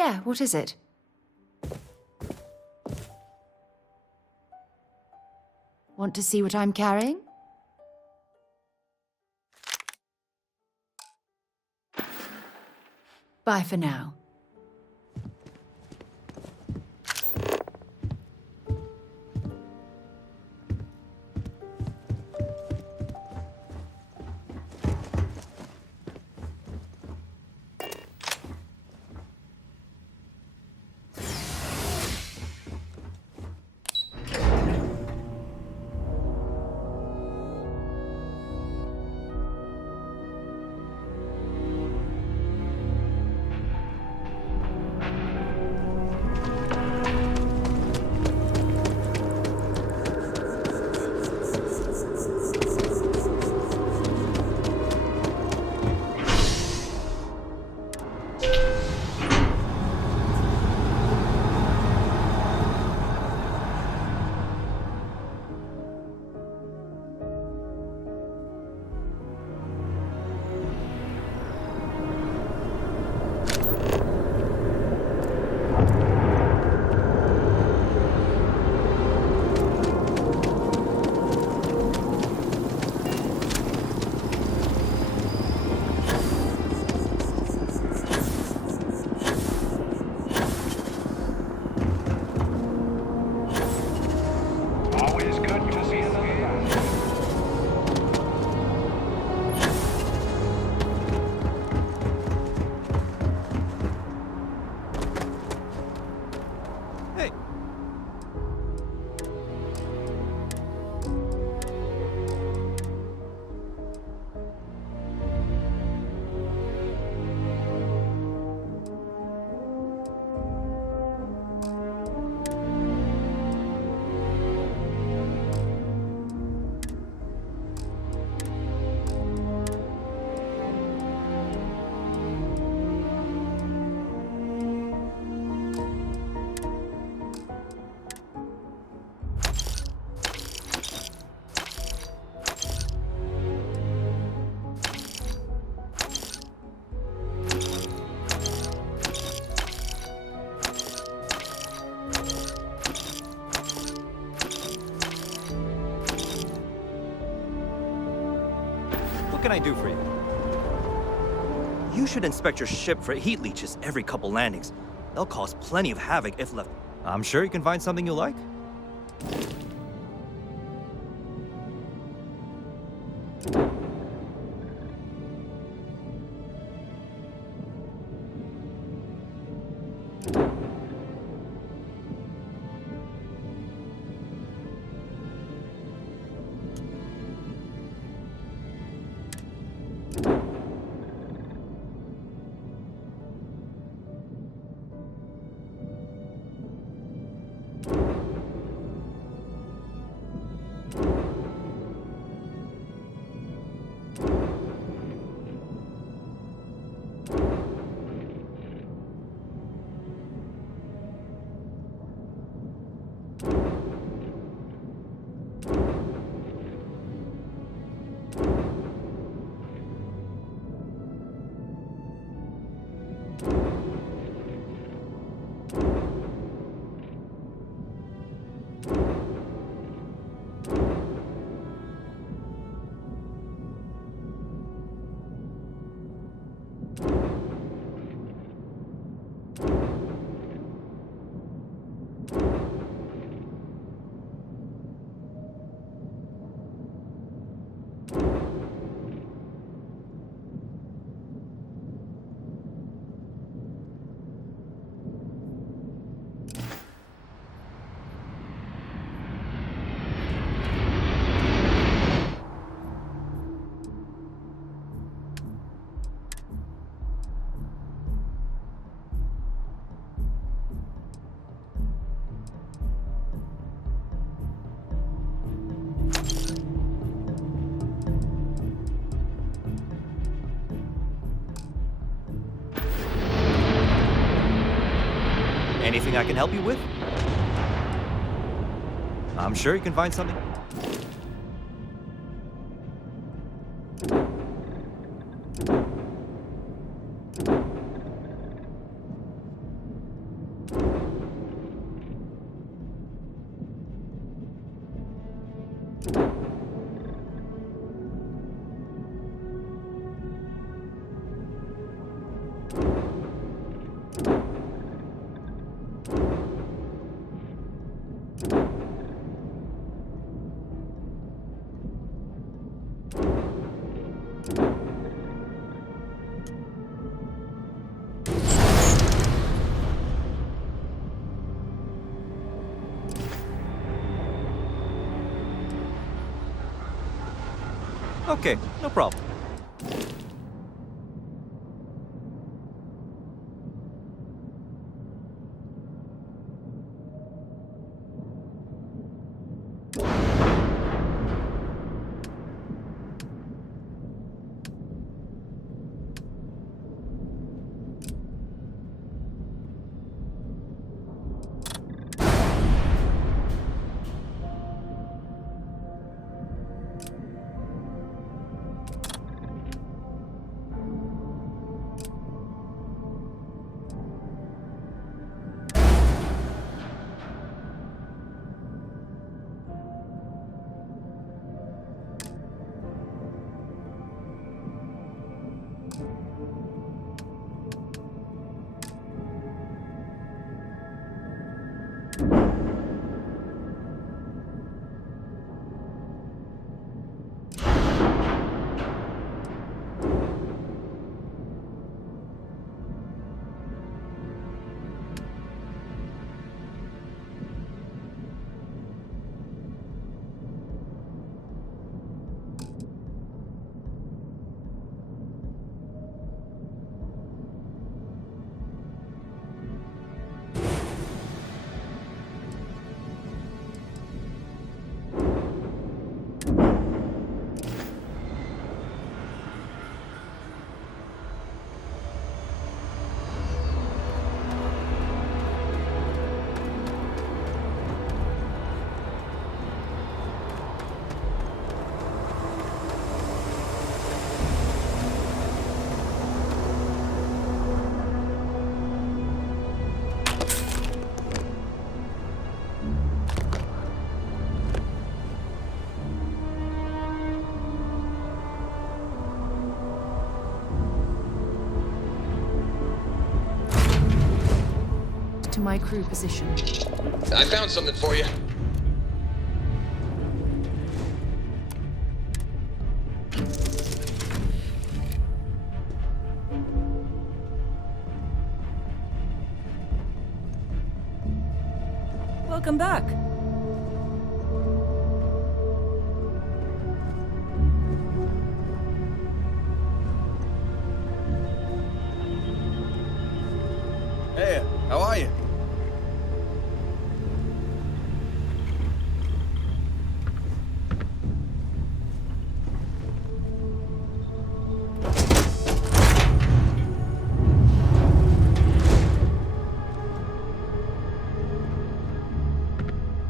Yeah, what is it? Want to see what I'm carrying? Bye for now. Always good to see another round. Hey. What can I do for you? You should inspect your ship for heat leeches every couple landings. They'll cause plenty of havoc if left. I'm sure you can find something you like. Anything I can help you with? I'm sure you can find something. Okay, no problem. my crew position. I found something for you. Welcome back. Hey, how are you?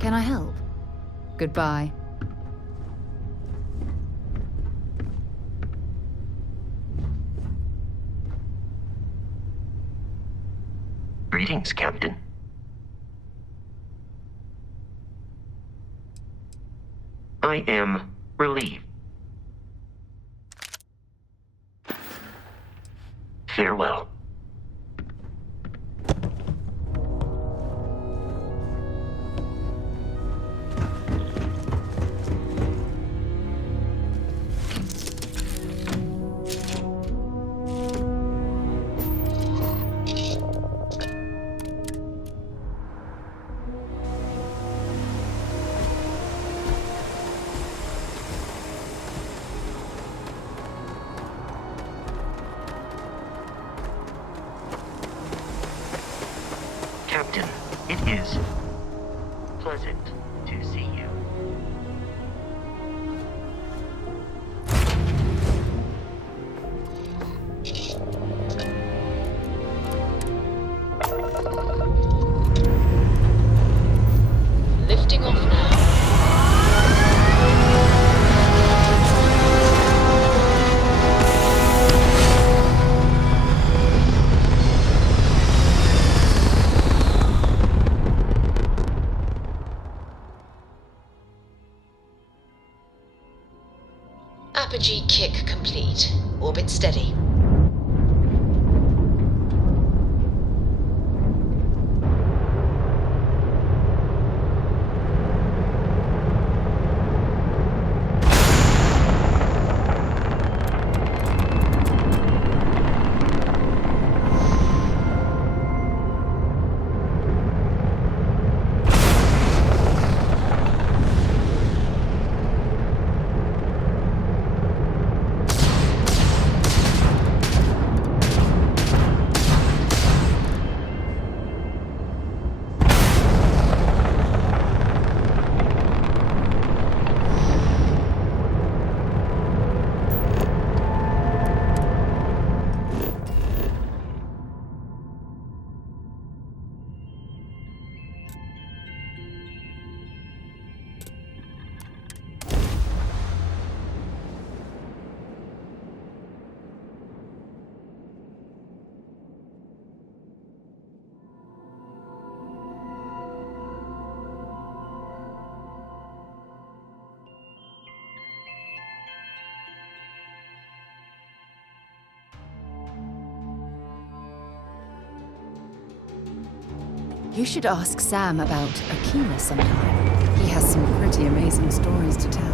Can I help? Goodbye. Greetings, Captain. I am relieved. Farewell. Captain, it is pleasant to see you. Lifting off now. Apogee kick complete. Orbit steady. You should ask Sam about Aquila sometime. He has some pretty amazing stories to tell.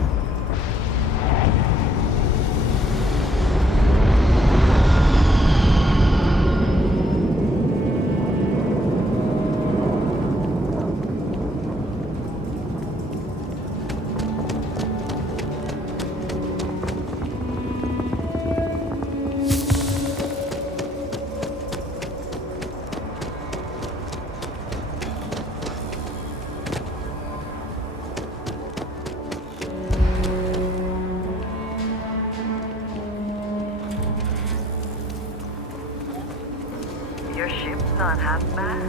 Your ship's not half bad.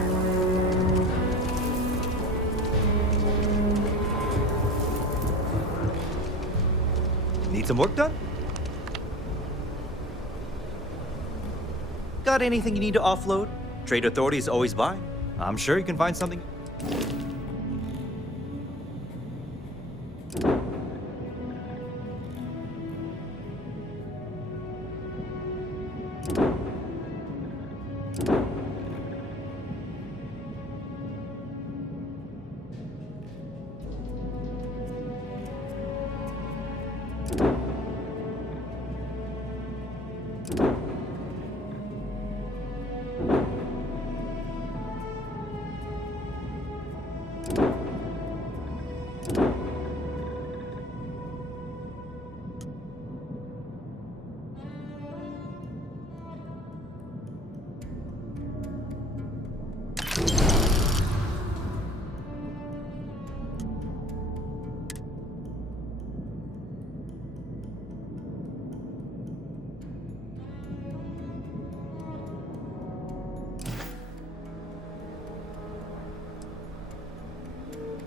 Need some work done? Got anything you need to offload? Trade Authority is always buying. I'm sure you can find something.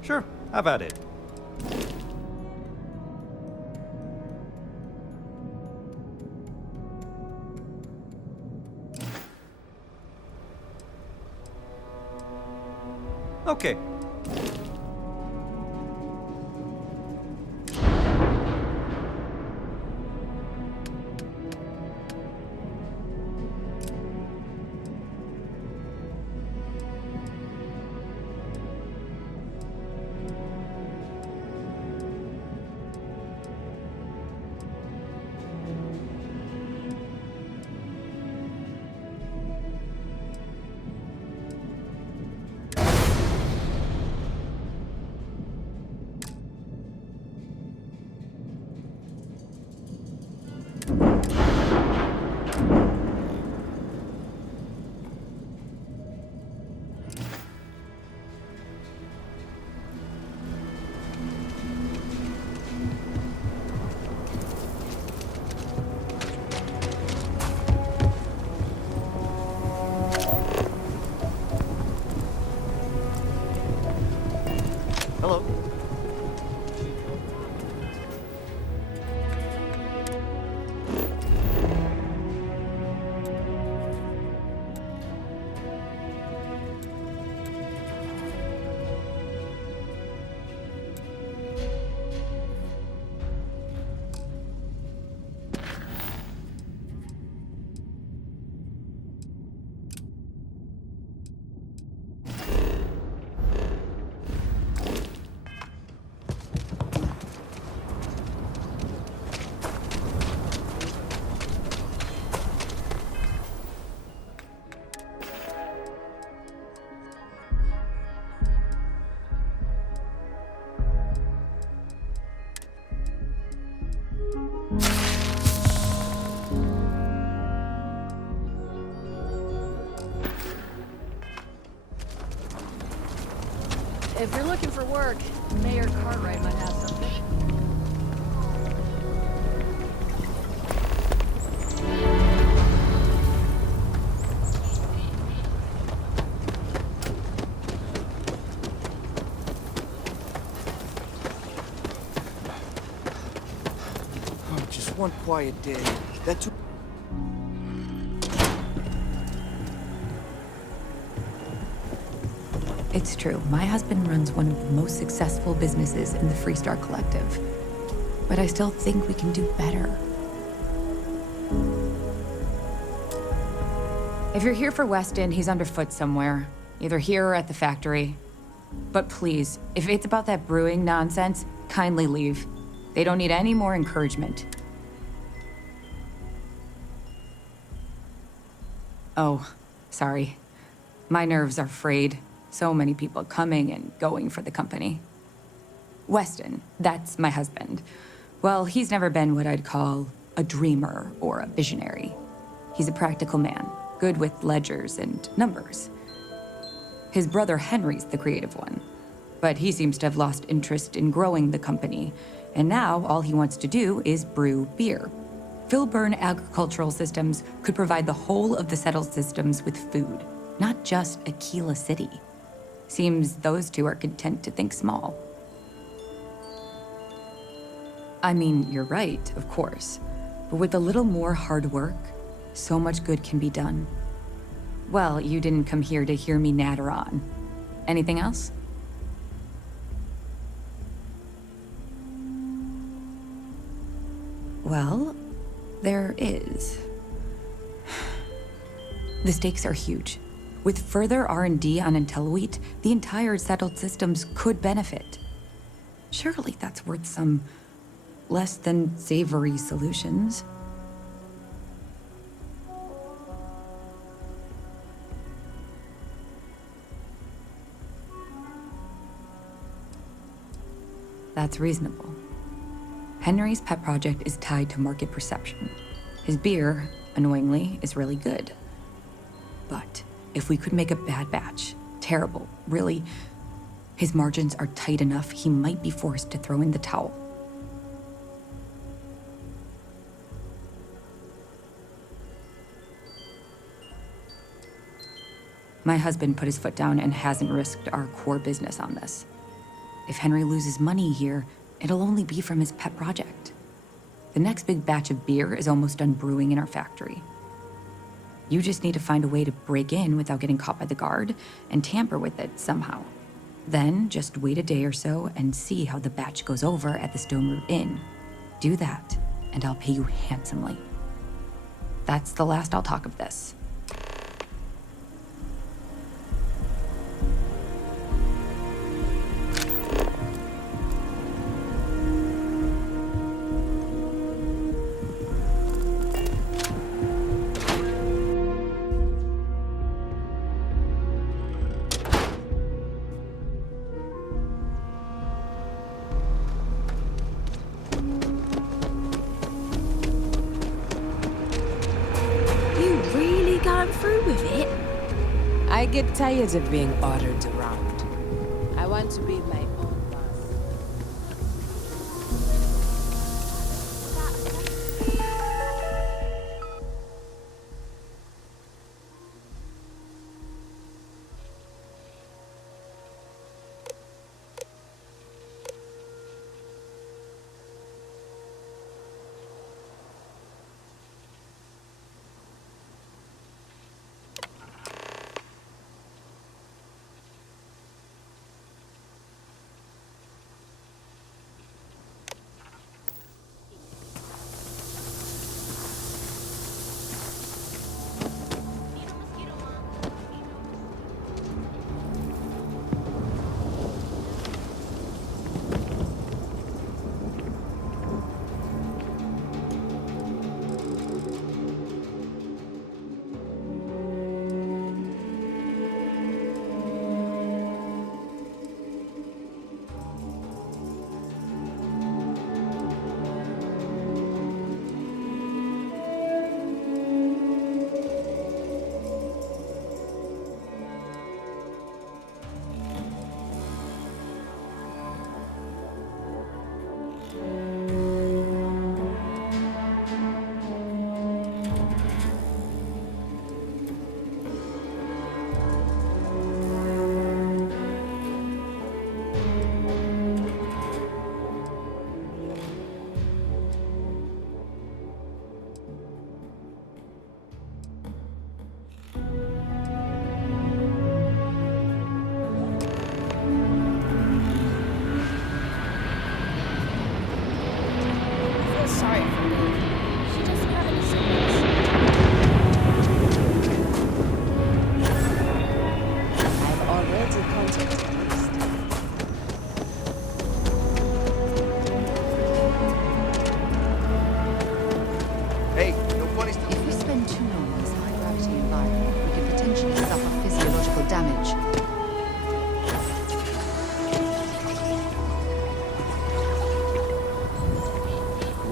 Sure, have at it. Okay. Hello. If you're looking for work, Mayor Cartwright might have something. Oh, just one quiet day. That's. It's true. My husband runs one of the most successful businesses in the Freestar Collective. But I still think we can do better. If you're here for Weston, he's underfoot somewhere. Either here or at the factory. But please, if it's about that brewing nonsense, kindly leave. They don't need any more encouragement. Oh, sorry. My nerves are frayed. So many people coming and going for the company. Weston, that's my husband. Well, he's never been what I'd call a dreamer or a visionary. He's a practical man, good with ledgers and numbers. His brother Henry's the creative one, but he seems to have lost interest in growing the company, and now all he wants to do is brew beer. Filburn Agricultural Systems could provide the whole of the settled systems with food, not just Aquila City. Seems those two are content to think small. I mean, you're right, of course. But with a little more hard work, so much good can be done. Well, you didn't come here to hear me natter on. Anything else? Well, there is. The stakes are huge. With further R&D on IntelliWheat, the entire settled systems could benefit. Surely that's worth some less than savory solutions. That's reasonable. Henry's pet project is tied to market perception. His beer, annoyingly, is really good. But if we could make a bad batch, terrible, really, his margins are tight enough he might be forced to throw in the towel. My husband put his foot down and hasn't risked our core business on this. If Henry loses money here, it'll only be from his pet project. The next big batch of beer is almost done brewing in our factory. You just need to find a way to break in without getting caught by the guard and tamper with it somehow. Then just wait a day or so and see how the batch goes over at the Stone Root Inn. Do that, and I'll pay you handsomely. That's the last I'll talk of this. I get tired of being ordered around. I want to be my own boss.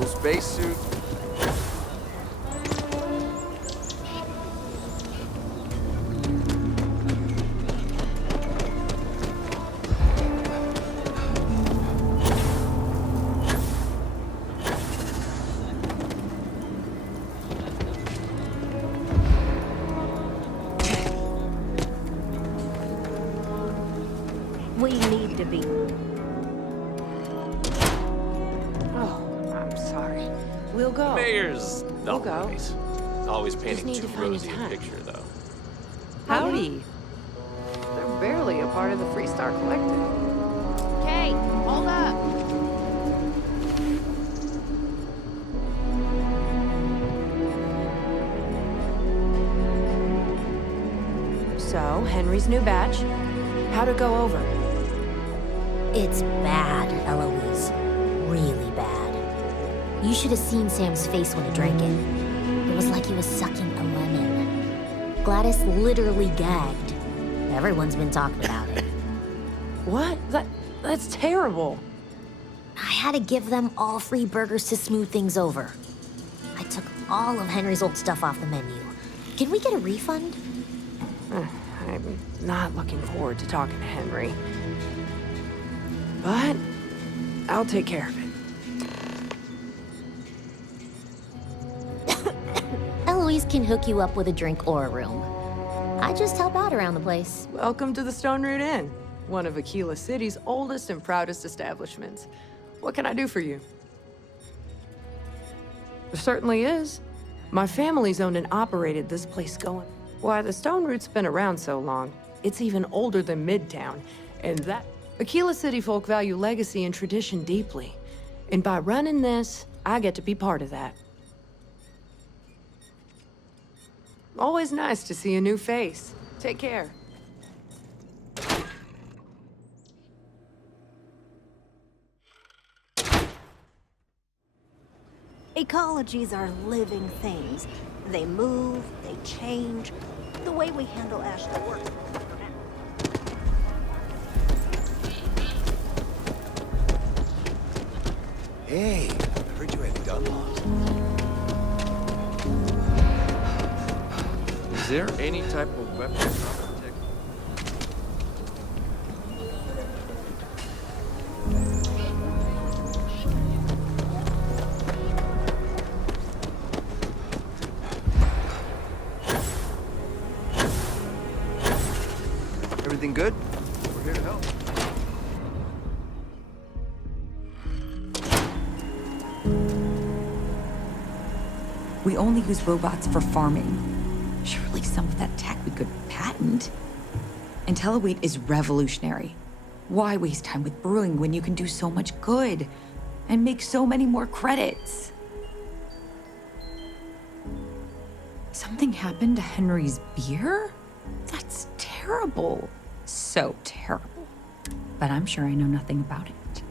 Spacesuit. We need to be. We'll go. Mayor's We'll go. always. Always painting need too to find rosy a time. picture, though. Howdy. They're barely a part of the Freestar Collective. Okay, hold up. So, Henry's new batch. How'd it go over? It's bad, Eloise. Really bad. You should have seen Sam's face when he drank it. It was like he was sucking a lemon. Gladys literally gagged. Everyone's been talking about it. What? That's terrible. I had to give them all free burgers to smooth things over. I took all of Henry's old stuff off the menu. Can we get a refund? I'm not looking forward to talking to Henry. But I'll take care of it. Eloise can hook you up with a drink or a room. I just help out around the place. Welcome to the Stone Root Inn, one of Aquila City's oldest and proudest establishments. What can I do for you? There certainly is. My family's owned and operated this place going. Why, the Stone Root's been around so long, it's even older than Midtown. And that Aquila City folk value legacy and tradition deeply. And by running this, I get to be part of that. Always nice to see a new face. Take care. Ecologies are living things. They move, they change. The way we handle ash at work. Hey, I heard you had Dunlop. Is there any type of weapon protect? Everything good? We're here to help. We only use robots for farming. Surely some of that tech we could patent. IntelliWheat is revolutionary. Why waste time with brewing when you can do so much good and make so many more credits? Something happened to Henry's beer? That's terrible. So terrible. But I'm sure I know nothing about it.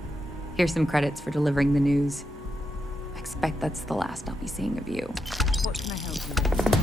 Here's some credits for delivering the news. I expect that's the last I'll be seeing of you. What can I help you with?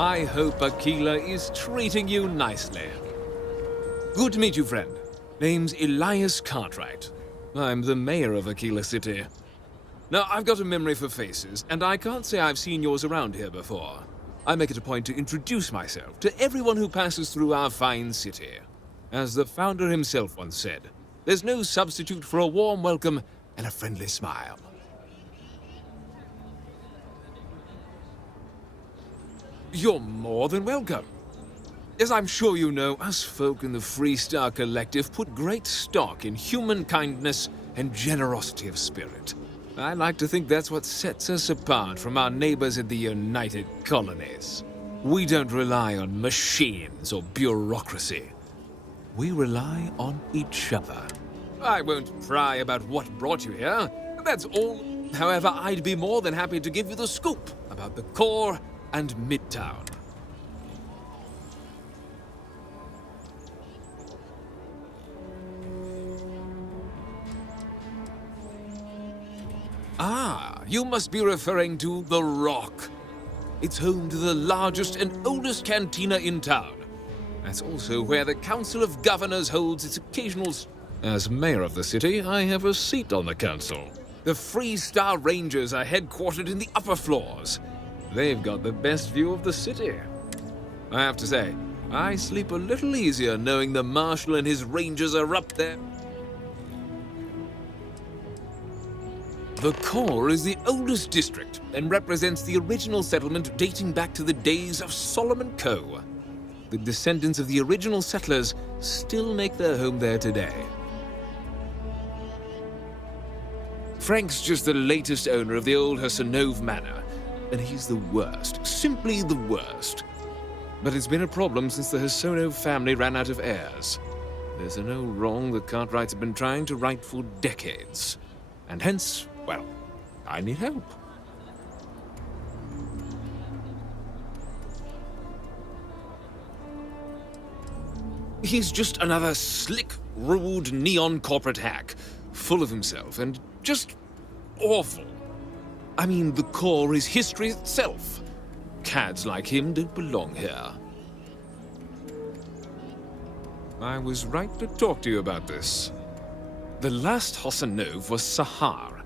I hope Aquila is treating you nicely. Good to meet you, friend. Name's Elias Cartwright. I'm the mayor of Aquila City. Now, I've got a memory for faces, and I can't say I've seen yours around here before. I make it a point to introduce myself to everyone who passes through our fine city. As the founder himself once said, there's no substitute for a warm welcome and a friendly smile. You're more than welcome. As I'm sure you know, us folk in the Freestar Collective put great stock in human kindness and generosity of spirit. I like to think that's what sets us apart from our neighbors in the United Colonies. We don't rely on machines or bureaucracy. We rely on each other. I won't pry about what brought you here. That's all. However, I'd be more than happy to give you the scoop about the core and Midtown. Ah, you must be referring to The Rock. It's home to the largest and oldest cantina in town. That's also where the Council of Governors holds its occasional... As mayor of the city, I have a seat on the council. The Freestar Rangers are headquartered in the upper floors. They've got the best view of the city. I have to say, I sleep a little easier knowing the Marshal and his Rangers are up there. The core is the oldest district and represents the original settlement dating back to the days of Solomon Coe. The descendants of the original settlers still make their home there today. Frank's just the latest owner of the old Hersenove Manor, and he's the worst, simply the worst. But it's been a problem since the Hersenove family ran out of heirs. There's an old wrong the Cartwrights have been trying to right for decades. And hence, well, I need help. He's just another slick, rude, neon corporate hack, full of himself and just awful. I mean, the core is history itself. Cads like him don't belong here. I was right to talk to you about this. The last Hersenove was Sahar.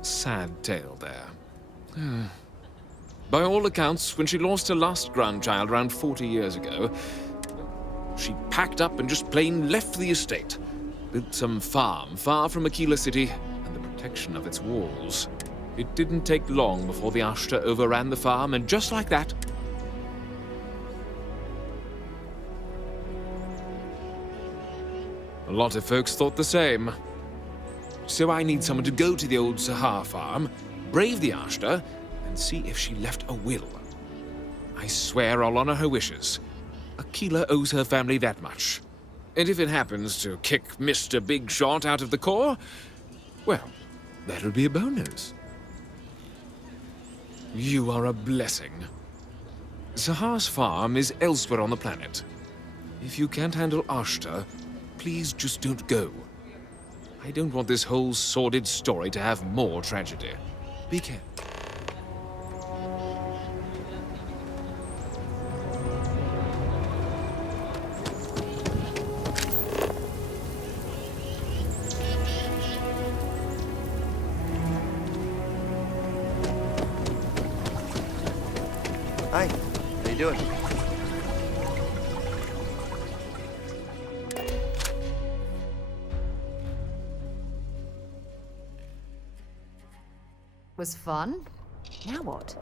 Sad tale there. By all accounts, when she lost her last grandchild around 40 years ago, she packed up and just plain left the estate. Built some farm far from Aquila City and the protection of its walls. It didn't take long before the Ashta overran the farm, and just like that... A lot of folks thought the same. So I need someone to go to the old Sahar farm, brave the Ashta, and see if she left a will. I swear I'll honor her wishes. Aquila owes her family that much. And if it happens to kick Mr. Big Shot out of the core, well, that'll be a bonus. You are a blessing. Sahar's farm is elsewhere on the planet. If you can't handle Ashta, please just don't go. I don't want this whole sordid story to have more tragedy. Be careful. Hi, how you doing? Was fun. Now what?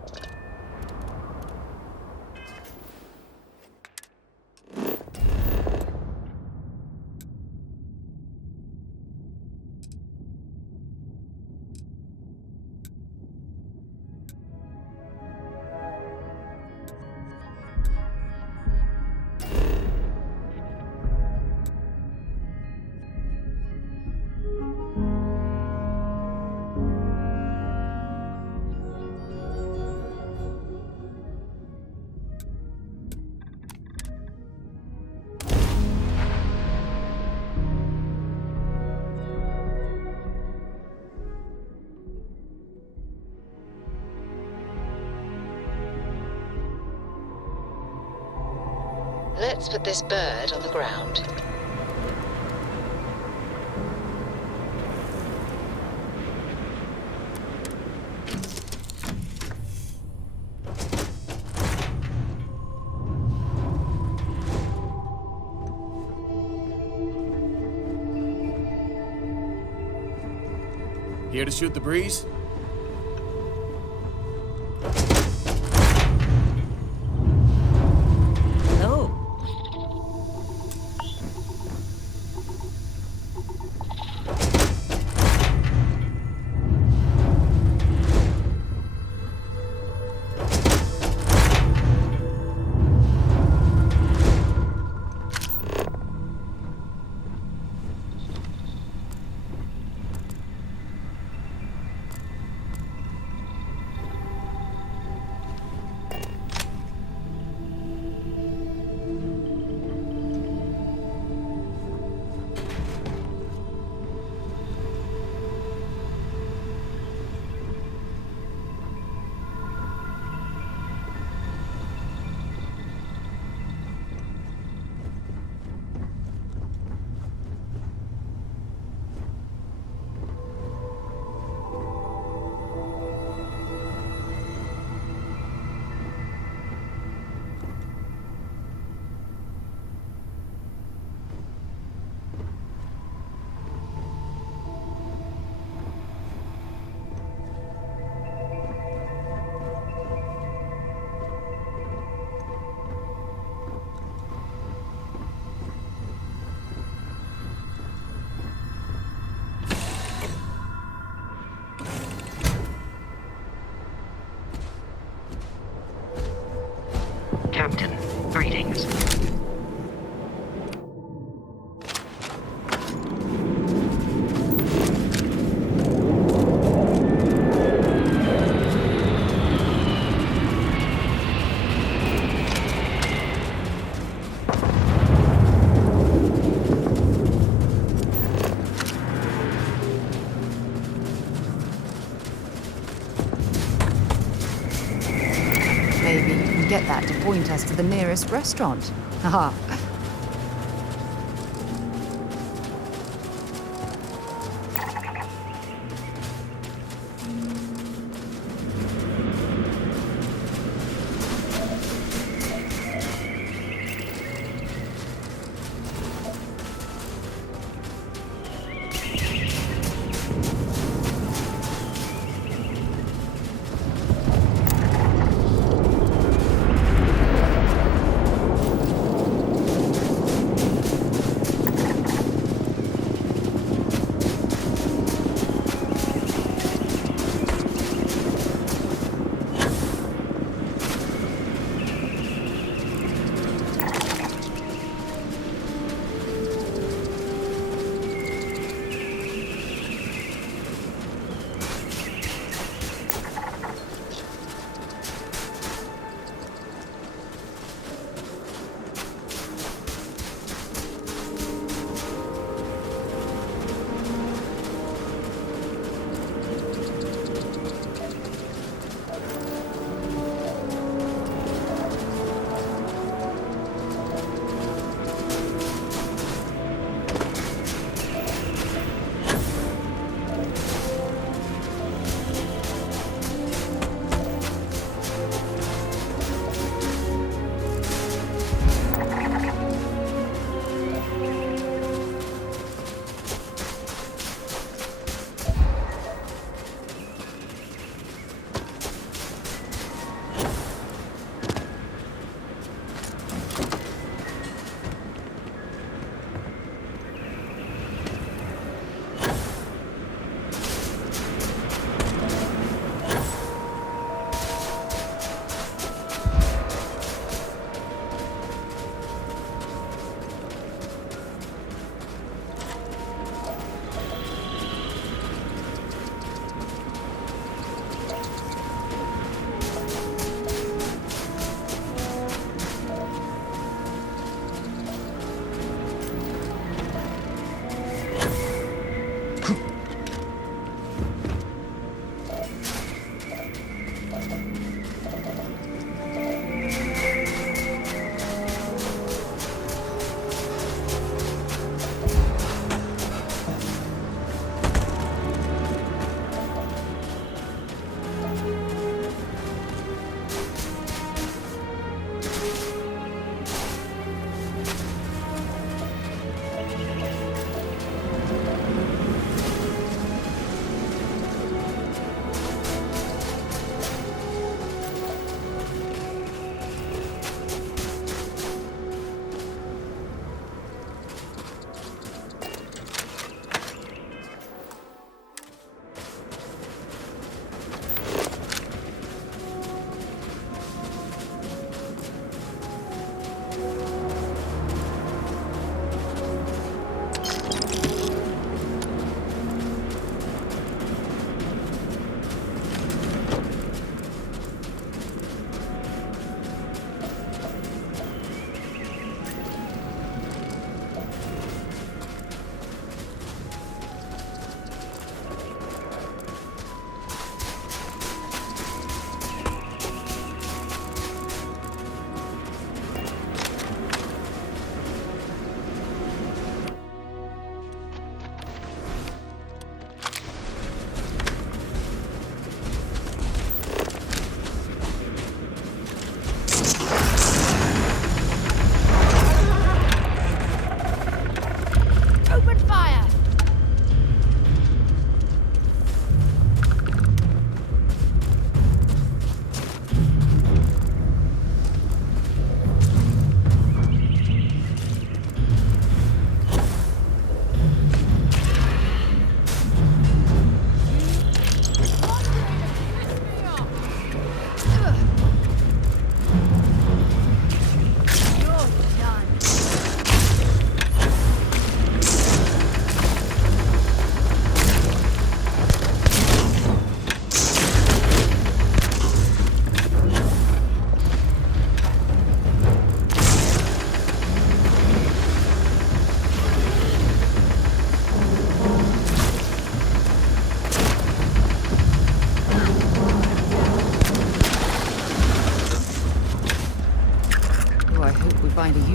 Let's put this bird on the ground. Here to shoot the breeze? No. Captain, greetings. Maybe you can get that to point us to the nearest restaurant. Haha.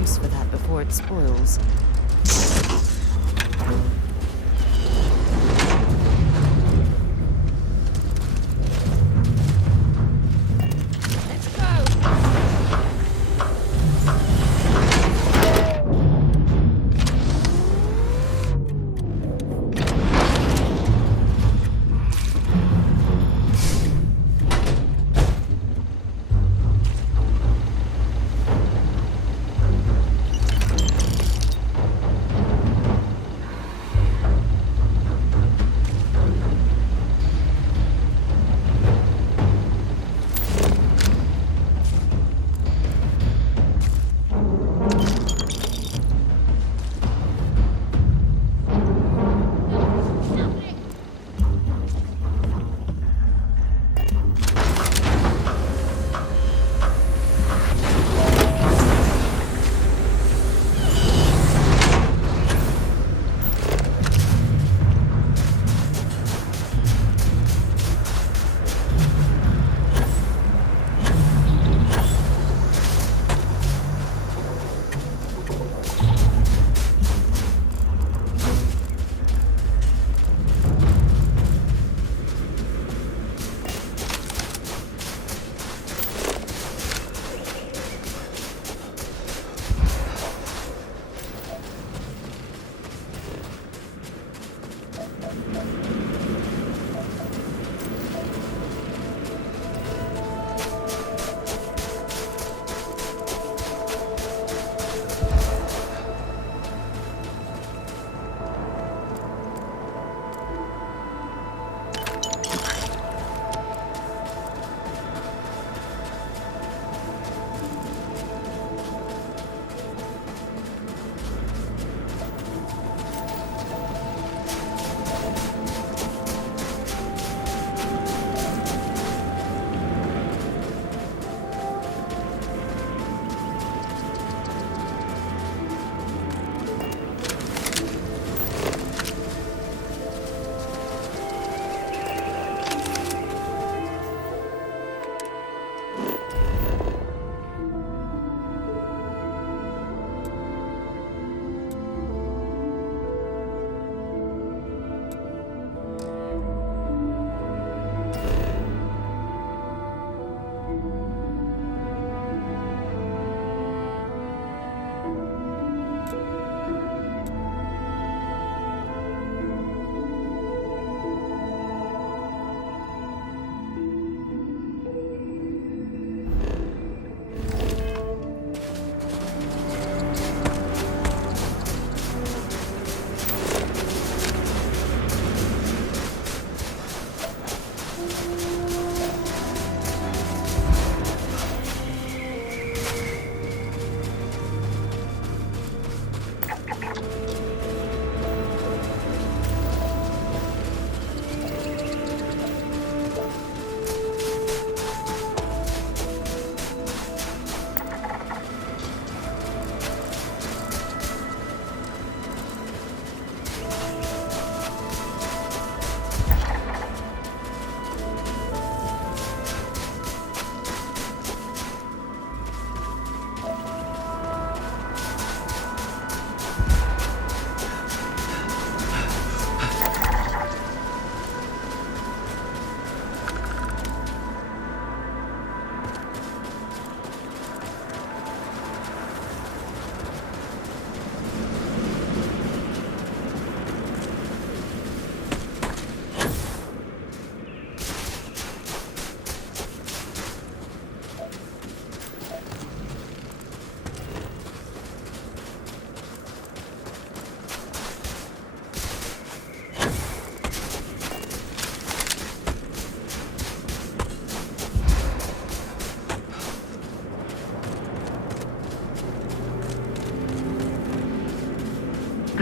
use for that before it spoils.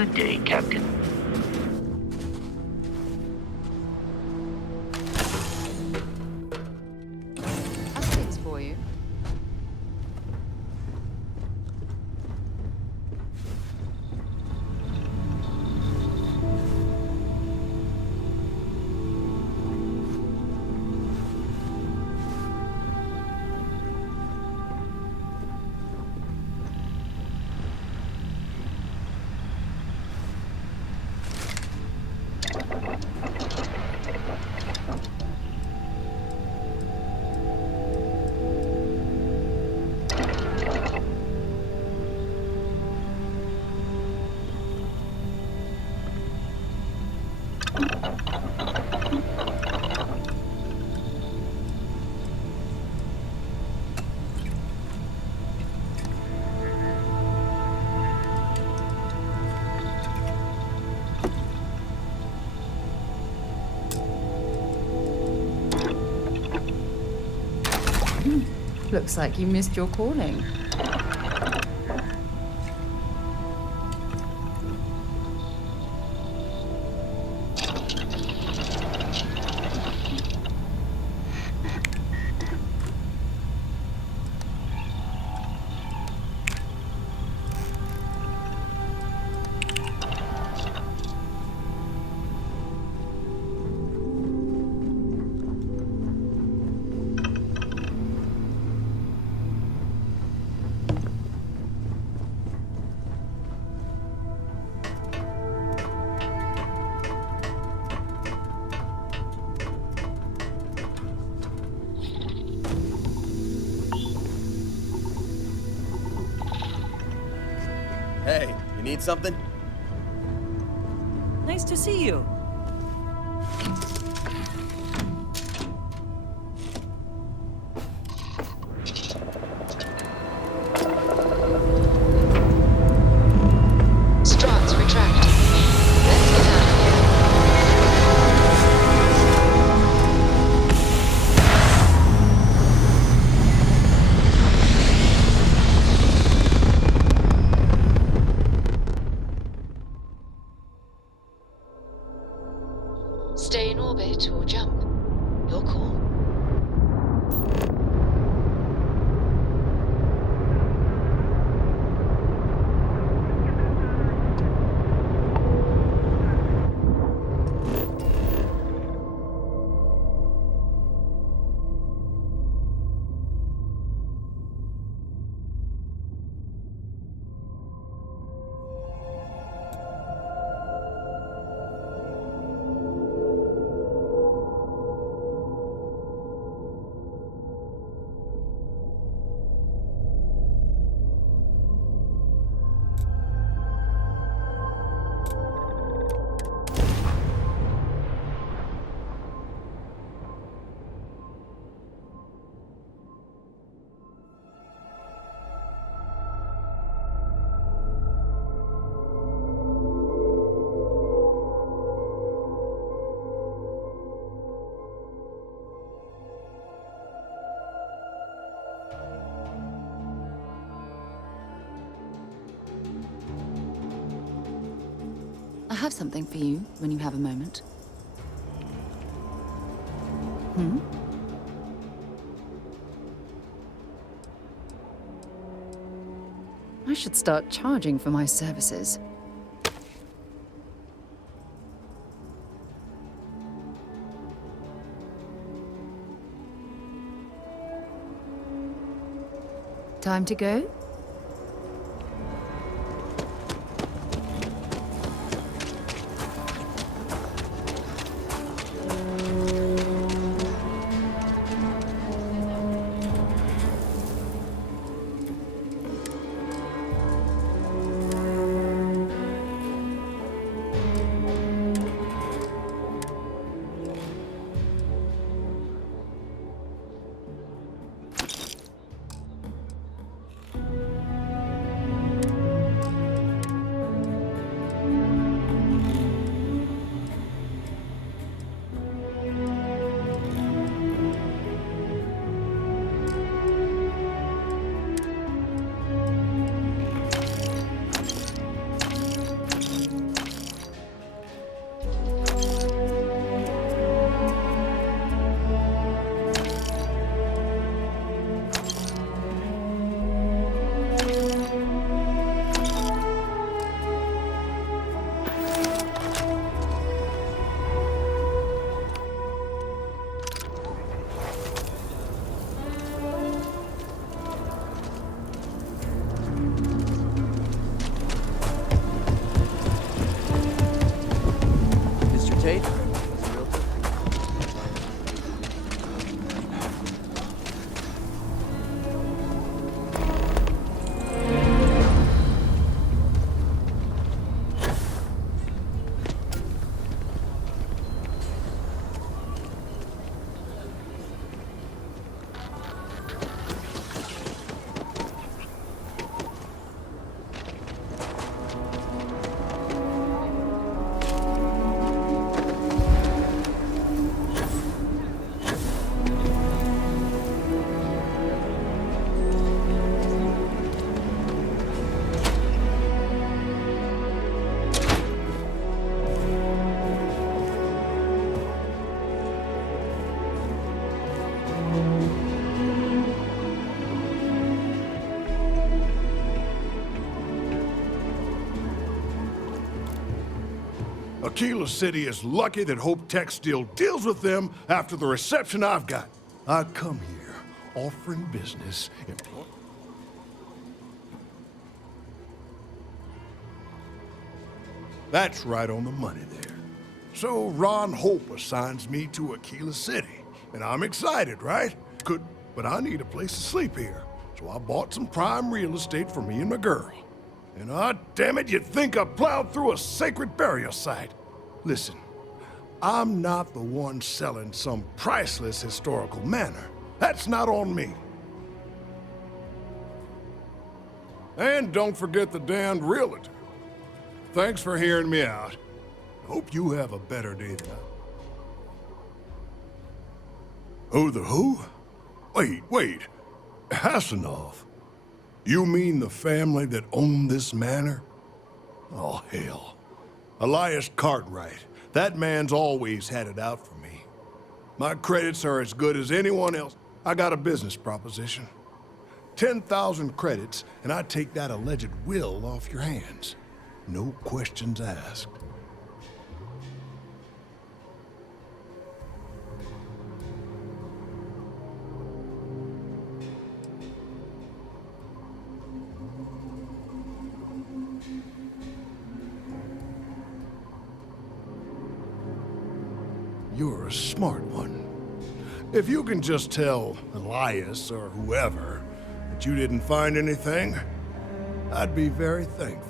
Good day, Captain. I'll fix for you. Looks like you missed your calling. Hey, you need something? Nice to see you. Struts retract. Let's get out of here. Stay in orbit or jump. Your call. I have something for you when you have a moment. I should start charging for my services. Time to go? Tate? Aquila City is lucky that Hope Tech still deals with them after the reception I've got. I come here offering business, employ. That's right on the money there. So Ron Hope assigns me to Aquila City, and I'm excited, right? But I need a place to sleep here, so I bought some prime real estate for me and my girl. And damn it, you'd think I plowed through a sacred burial site. Listen, I'm not the one selling some priceless historical manor. That's not on me. And don't forget the damned realtor. Thanks for hearing me out. Hope you have a better day than I. Oh, the who? Wait. Hassanov. You mean the family that owned this manor? Oh, hell. Elias Cartwright. That man's always had it out for me. My credits are as good as anyone else. I got a business proposition. 10,000 credits, and I take that alleged will off your hands. No questions asked. You're a smart one. If you can just tell Elias or whoever that you didn't find anything, I'd be very thankful.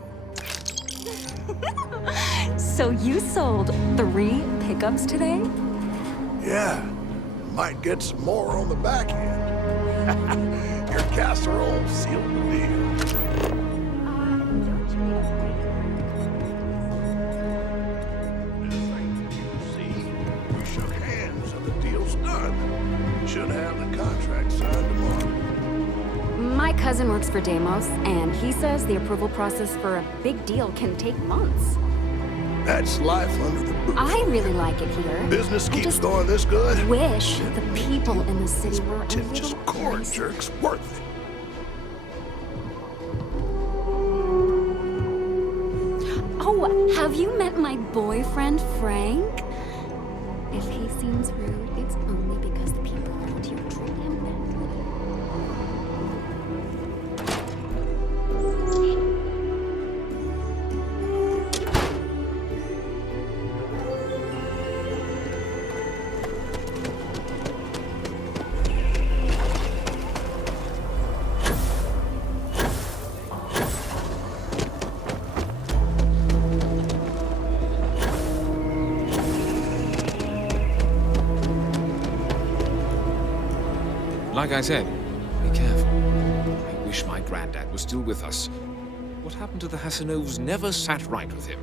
So you sold 3 pickups today? Yeah, might get some more on the back end. Your casserole sealed the deal. We shook hands and the deal's done. Should have the contract signed tomorrow. My cousin works for Deimos, and he says the approval process for a big deal can take months. That's life under the boot. I really like it here. Business keeps going this good. Wish the people in the city were a Just little corn nicer. jerks worth it. Oh, have you met my boyfriend, Frank? If he seems rude, it's only because the people around here treat him badly. Like I said, be careful. I wish my granddad was still with us. What happened to the Hassanovs never sat right with him.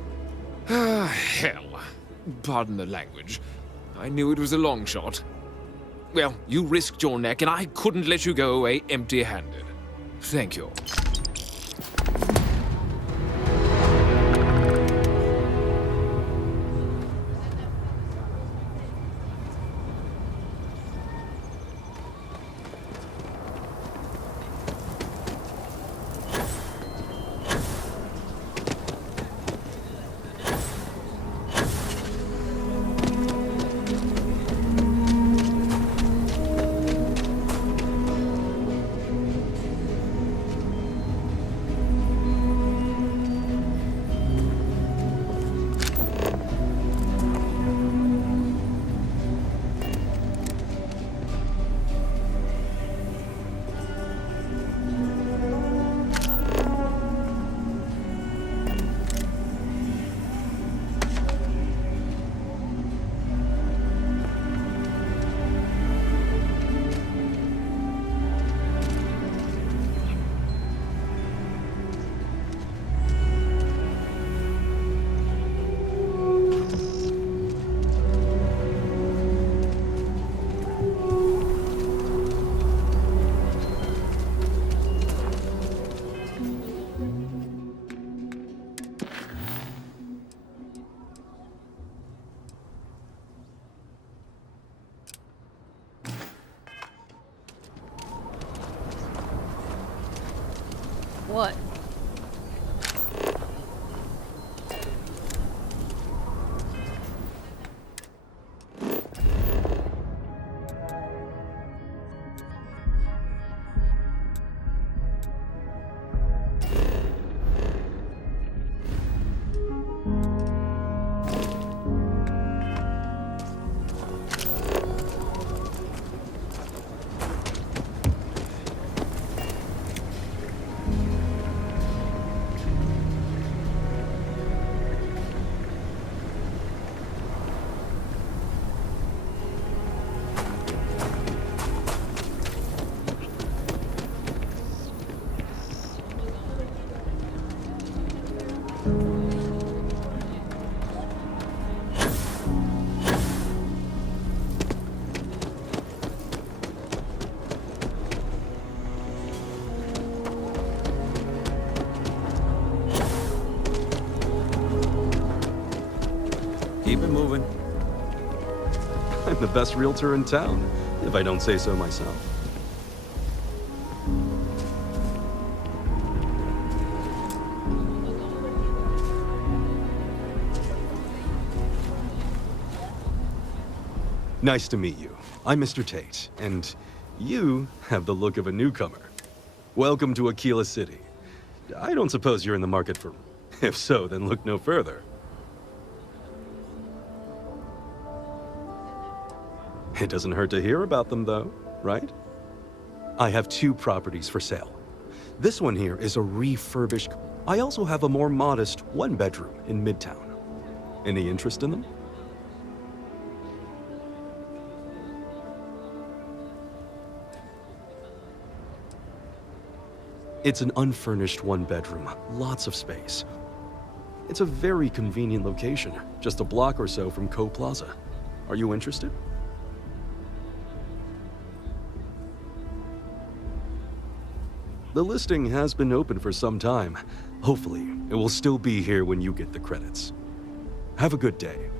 Ah, hell. Pardon the language. I knew it was a long shot. Well, you risked your neck, and I couldn't let you go away empty-handed. Thank you. What? I'm the best realtor in town, if I don't say so myself. Nice to meet you. I'm Mr. Tate, and you have the look of a newcomer. Welcome to Aquila City. I don't suppose you're in the market for... If so, then look no further. It doesn't hurt to hear about them, though, right? I have 2 properties for sale. This one here is a refurbished... I also have a more modest 1-bedroom in Midtown. Any interest in them? It's an unfurnished 1-bedroom, lots of space. It's a very convenient location, just a block or so from Co Plaza. Are you interested? The listing has been open for some time. Hopefully, it will still be here when you get the credits. Have a good day.